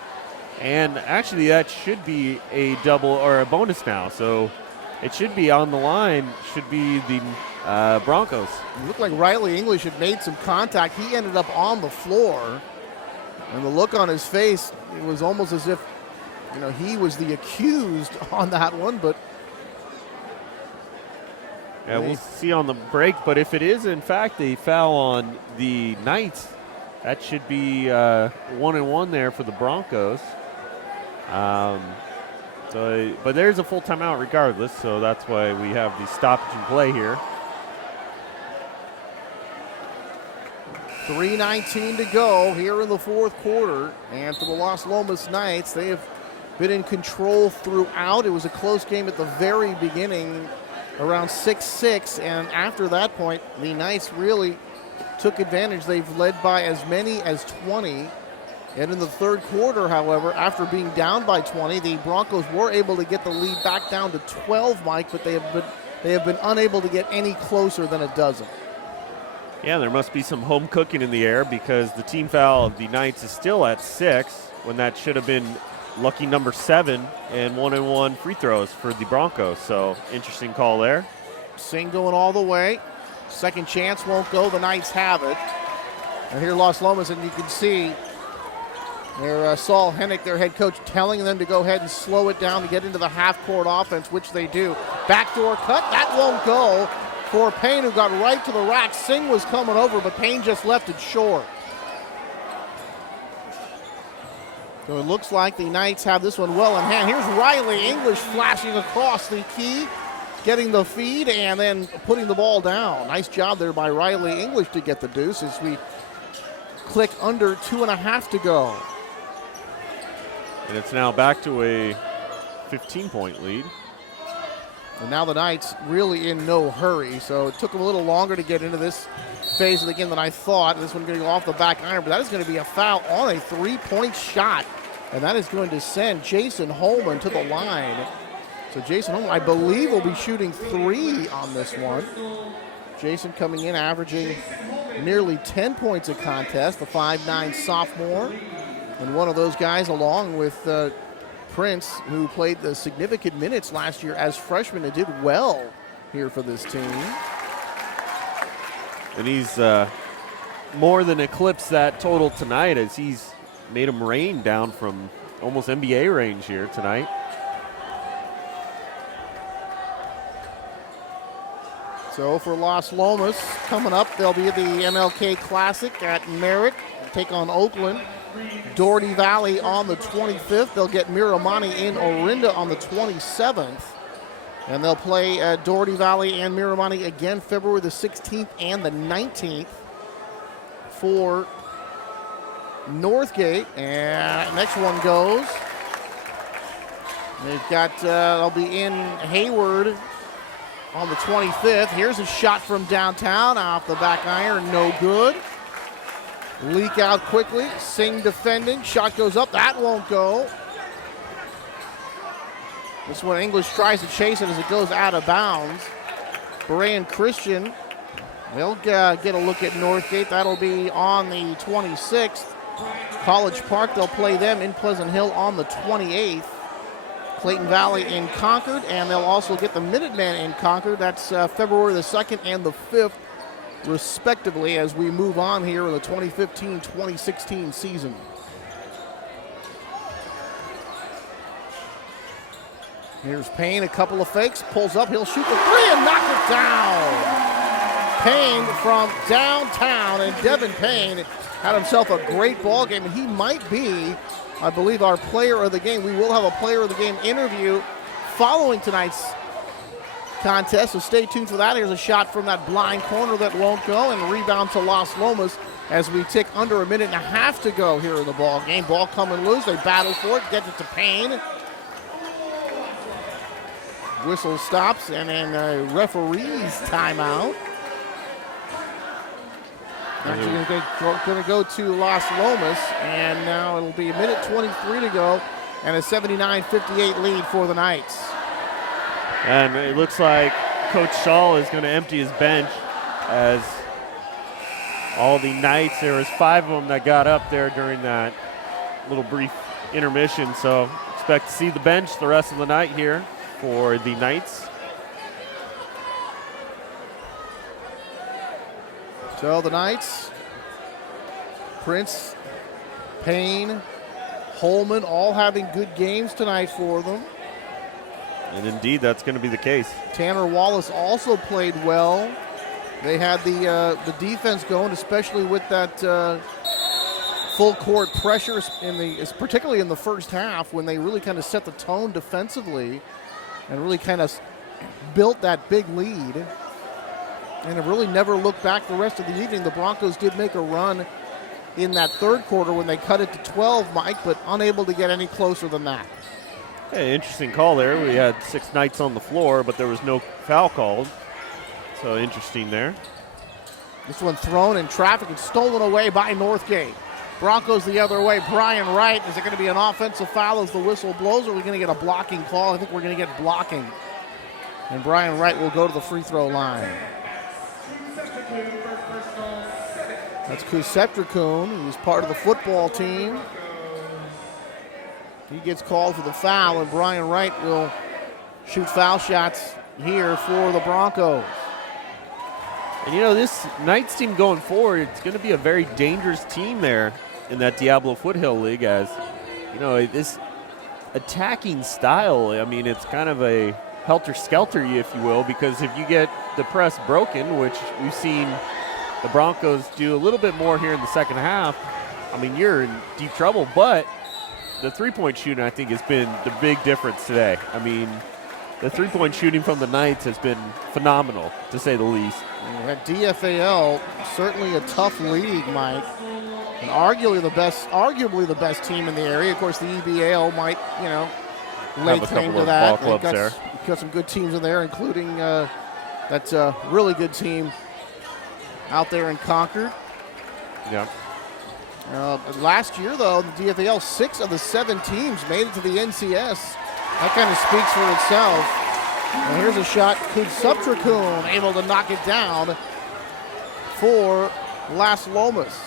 and actually that should be a double or a bonus now. So it should be on the line, should be the Broncos. It looked like Riley English had made some contact. He ended up on the floor, and the look on his face, it was almost as if, he was the accused on that one, but yeah, we'll see on the break. But if it is, in fact, a foul on the Knights, that should be 1-and-1 there for the Broncos. But there's a full timeout regardless, so that's why we have the stoppage and play here. 3:19 to go here in the fourth quarter. And for the Las Lomas Knights, they have been in control throughout. It was a close game at the very beginning, around 6-6. And after that point, the Knights really took advantage. They've led by as many as 20. And in the third quarter, however, after being down by 20, the Broncos were able to get the lead back down to 12, Mike, but they have been unable to get any closer than a dozen. Yeah, there must be some home cooking in the air because the team foul of the Knights is still at 6 when that should have been lucky number 7 and 1-and-1 free throws for the Broncos. So interesting call there. Singh going all the way. Second chance won't go. The Knights have it. And here Las Lomas, and you can see there Saul Hennick, their head coach, telling them to go ahead and slow it down to get into the half-court offense, which they do. Backdoor cut, that won't go for Payne, who got right to the rack. Singh was coming over, but Payne just left it short. So it looks like the Knights have this one well in hand. Here's Riley English flashing across the key, getting the feed, and then putting the ball down. Nice job there by Riley English to get the deuce as we click under 2.5 to go. And it's now back to a 15-point lead. And now the Knights really in no hurry, so it took them a little longer to get into this phase of the game than I thought. This one going to go off the back iron, but that is going to be a foul on a three-point shot, and that is going to send Jason Holman to the line. So Jason Holman, I believe, will be shooting 3 on this one. Jason coming in, averaging nearly 10 points a contest, the 5'9" sophomore, and one of those guys along with Prince, who played the significant minutes last year as freshman and did well here for this team. And he's more than eclipsed that total tonight as he's made him rain down from almost NBA range here tonight. So for Las Lomas, coming up, they'll be at the MLK Classic at Merritt, take on Oakland. Doherty Valley on the 25th. They'll get Miramani in Orinda on the 27th. And they'll play Doherty Valley and Miramani again February the 16th and the 19th for Northgate. And next one goes. They've got, they'll be in Hayward on the 25th. Here's a shot from downtown off the back iron, no good. Leak out quickly. Singh defending. Shot goes up. That won't go. This one, English tries to chase it as it goes out of bounds. Bray and Christian, they'll get a look at Northgate. That'll be on the 26th. College Park, they'll play them in Pleasant Hill on the 28th. Clayton Valley in Concord, and they'll also get the Minutemen in Concord. That's February the 2nd and the 5th. Respectively, as we move on here in the 2015-2016 season. Here's Payne, a couple of fakes, pulls up, he'll shoot the 3 and knock it down. Payne from downtown, and Devin Payne had himself a great ball game, and he might be, I believe, our player of the game. We will have a player of the game interview following tonight's contest, so stay tuned for that. Here's a shot from that blind corner that won't go, and a rebound to Las Lomas as we tick under 1.5 minutes to go here in the ball game. Ball coming loose, they battle for it, get it to Payne. Whistle stops, and then a referee's timeout. Actually going to go to Las Lomas, and now it'll be 1:23 to go, and a 79-58 lead for the Knights. And it looks like Coach Shaw is going to empty his bench as all the Knights, there was 5 of them that got up there during that little brief intermission. So expect to see the bench the rest of the night here for the Knights. So the Knights, Prince, Payne, Holman, all having good games tonight for them. And indeed, that's going to be the case. Tanner Wallace also played well. They had the defense going, especially with that full court pressure particularly in the first half, when they really kind of set the tone defensively and really kind of built that big lead. and have really never looked back the rest of the evening. The Broncos did make a run in that third quarter when they cut it to 12, Mike, but unable to get any closer than that. Hey, interesting call there. We had 6 Knights on the floor, but there was no foul called. So interesting there. This one thrown in traffic and stolen away by Northgate. Broncos the other way. Brian Wright. Is it going to be an offensive foul as the whistle blows, or are we going to get a blocking call? I think we're going to get blocking. And Brian Wright will go to the free throw line. That's Kuseptrakun, who's part of the football team. He gets called for the foul, and Brian Wright will shoot foul shots here for the Broncos. And you know, this Knights team going forward, it's going to be a very dangerous team there in that Diablo Foothill League, as, you know, this attacking style, I mean, it's kind of a helter-skelter, if you will, because if you get the press broken, which we've seen the Broncos do a little bit more here in the second half, I mean, you're in deep trouble. But the three-point shooting, I think, has been the big difference today. I mean, the three-point shooting from the Knights has been phenomenal, to say the least. At DFAL, certainly a tough league, Mike, and arguably the best team in the area. Of course, the EBAL might, you know, lay claim to that. They've got some good teams in there, including that's a really good team out there in Concord. Yeah. Last year, though, the DFAL, 6 of the 7 teams made it to the NCS. That kind of speaks for itself. And here's a shot. Kuseptrakun able to knock it down for Las Lomas.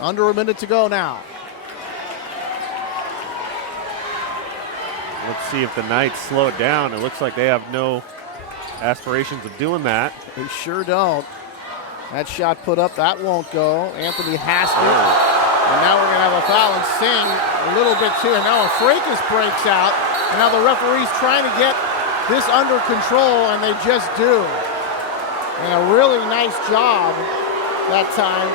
Under a minute to go now. Let's see if the Knights slow it down. It looks like they have no aspirations of doing that. They sure don't. That shot put up, that won't go. Anthony Haskett. And now we're going to have a foul and Sing a little bit too. And now a fracas breaks out. And now the referee's trying to get this under control, and they just do. And a really nice job that time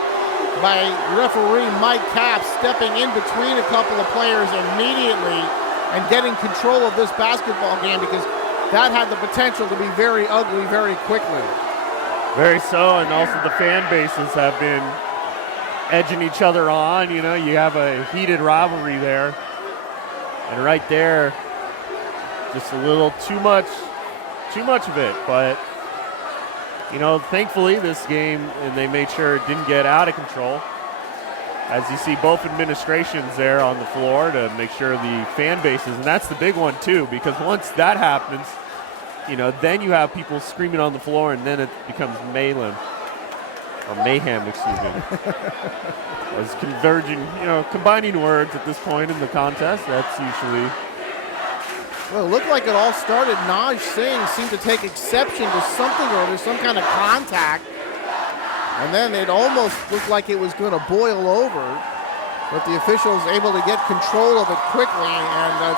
by referee Mike Capps stepping in between a couple of players immediately and getting control of this basketball game, because that had the potential to be very ugly very quickly. Very so, and also the fan bases have been edging each other on. You know, you have a heated rivalry there. And right there, just a little too much of it. But, you know, thankfully this game, and they made sure it didn't get out of control. As you see both administrations there on the floor to make sure the fan bases, and that's the big one too, because once that happens, you know, then you have people screaming on the floor, and then it becomes mayhem, excuse me. As converging, you know, combining words at this point in the contest, that's usually. Well, it looked like it all started. Naj Singh seemed to take exception to something, or there's some kind of contact. And then it almost looked like it was going to boil over, but the officials able to get control of it quickly, and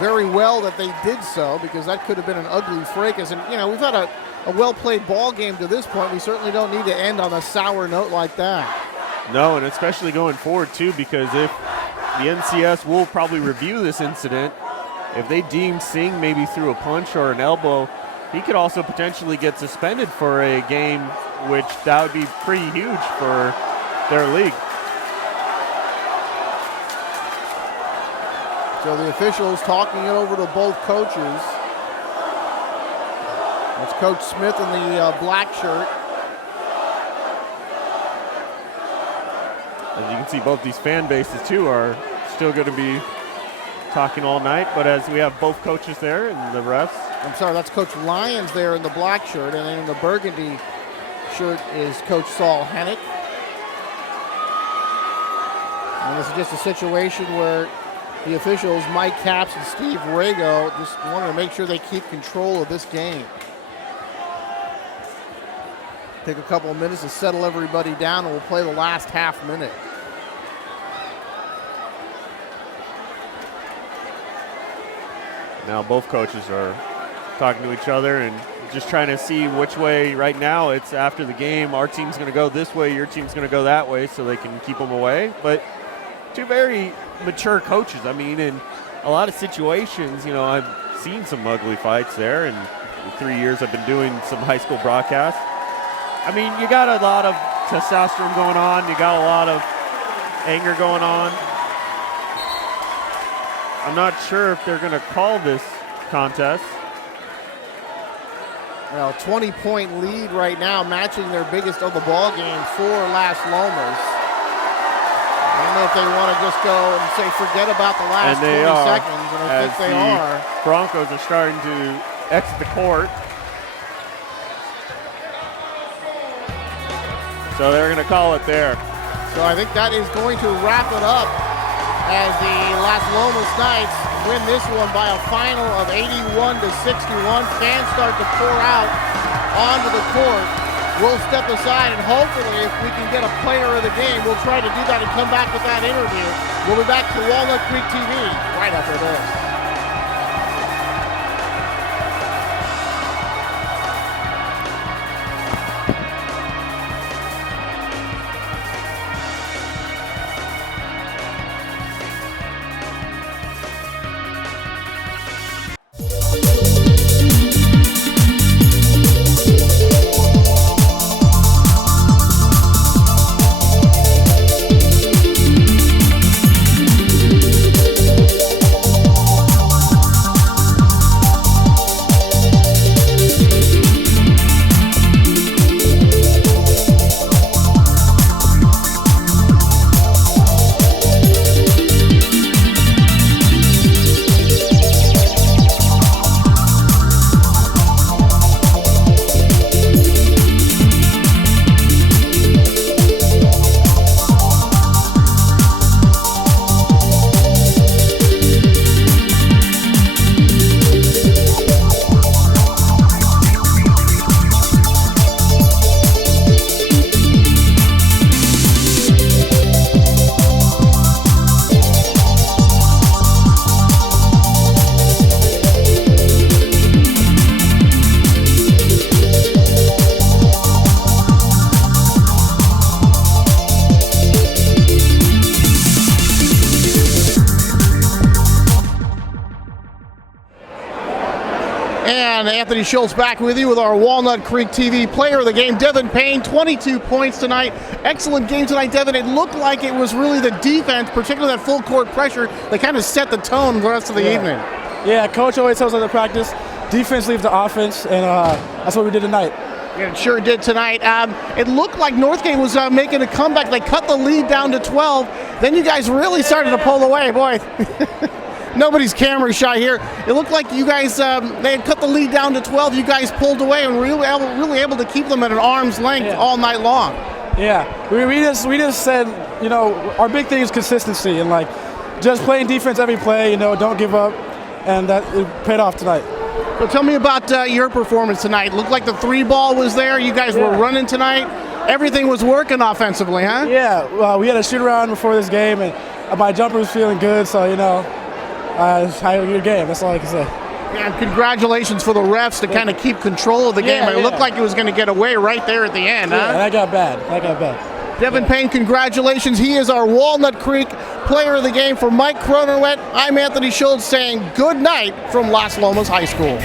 very well that they did so, because that could have been an ugly fracas. And, you know, we've had a well-played ball game to this point. We certainly don't need to end on a sour note like that. No, and especially going forward, too, because if the NCS will probably review this incident, if they deem Singh maybe threw a punch or an elbow, he could also potentially get suspended for a game, which that would be pretty huge for their league. So the officials talking it over to both coaches. That's Coach Smith in the black shirt. As you can see, both these fan bases, too, are still going to be talking all night. But as we have both coaches there and the refs. I'm sorry, that's Coach Lyons there in the black shirt, and then in the burgundy shirt is Coach Saul Hennick. And this is just a situation where the officials, Mike Capps and Steve Rago, just wanted to make sure they keep control of this game. Take a couple of minutes to settle everybody down, and we'll play the last half minute. Now both coaches are talking to each other and just trying to see which way. Right now it's after the game, our team's going to go this way, your team's going to go that way, so they can keep them away. But two very mature coaches. I mean, in a lot of situations, you know, I've seen some ugly fights there, and the 3 years I've been doing some high school broadcasts. I mean, you got a lot of testosterone going on. You got a lot of anger going on. I'm not sure if they're going to call this contest. Well, 20-point lead right now, matching their biggest of the ball game for Las Lomas. I don't know if they want to just go and say forget about the last 20 seconds, and I think they are. Broncos are starting to exit the court. So they're going to call it there. So I think that is going to wrap it up as the Las Lomas Knights win this one by a final of 81-61. Fans start to pour out onto the court. We'll step aside, and hopefully if we can get a player of the game, we'll try to do that and come back with that interview. We'll be back to Walnut Creek TV right after this. And Anthony Schultz back with you with our Walnut Creek TV player of the game, Devin Payne, 22 points tonight. Excellent game tonight, Devin. It looked like it was really the defense, particularly that full court pressure, that kind of set the tone for the rest of the evening. Yeah, Coach always tells us to practice. Defense leaves the offense, and that's what we did tonight. Yeah, it sure did tonight. It looked like Northgate was making a comeback. They cut the lead down to 12. Then you guys really started to pull away, boy. Nobody's camera shy here. It looked like you guys, they had cut the lead down to 12. You guys pulled away and were really able to keep them at an arm's length all night long. Yeah, we just said, you know, our big thing is consistency and like just playing defense every play, you know, don't give up, and that it paid off tonight. So tell me about your performance tonight. Looked like the three ball was there. You guys were running tonight. Everything was working offensively, huh? Yeah, we had a shoot around before this game, and my jumper was feeling good, so, you know, it's a good game. That's all I can say. And congratulations for the refs to kind of keep control of the game. It looked like it was going to get away right there at the end, huh? That got bad. Devin Payne, congratulations. He is our Walnut Creek player of the game. For Mike Croninwett, I'm Anthony Schultz saying good night from Las Lomas High School.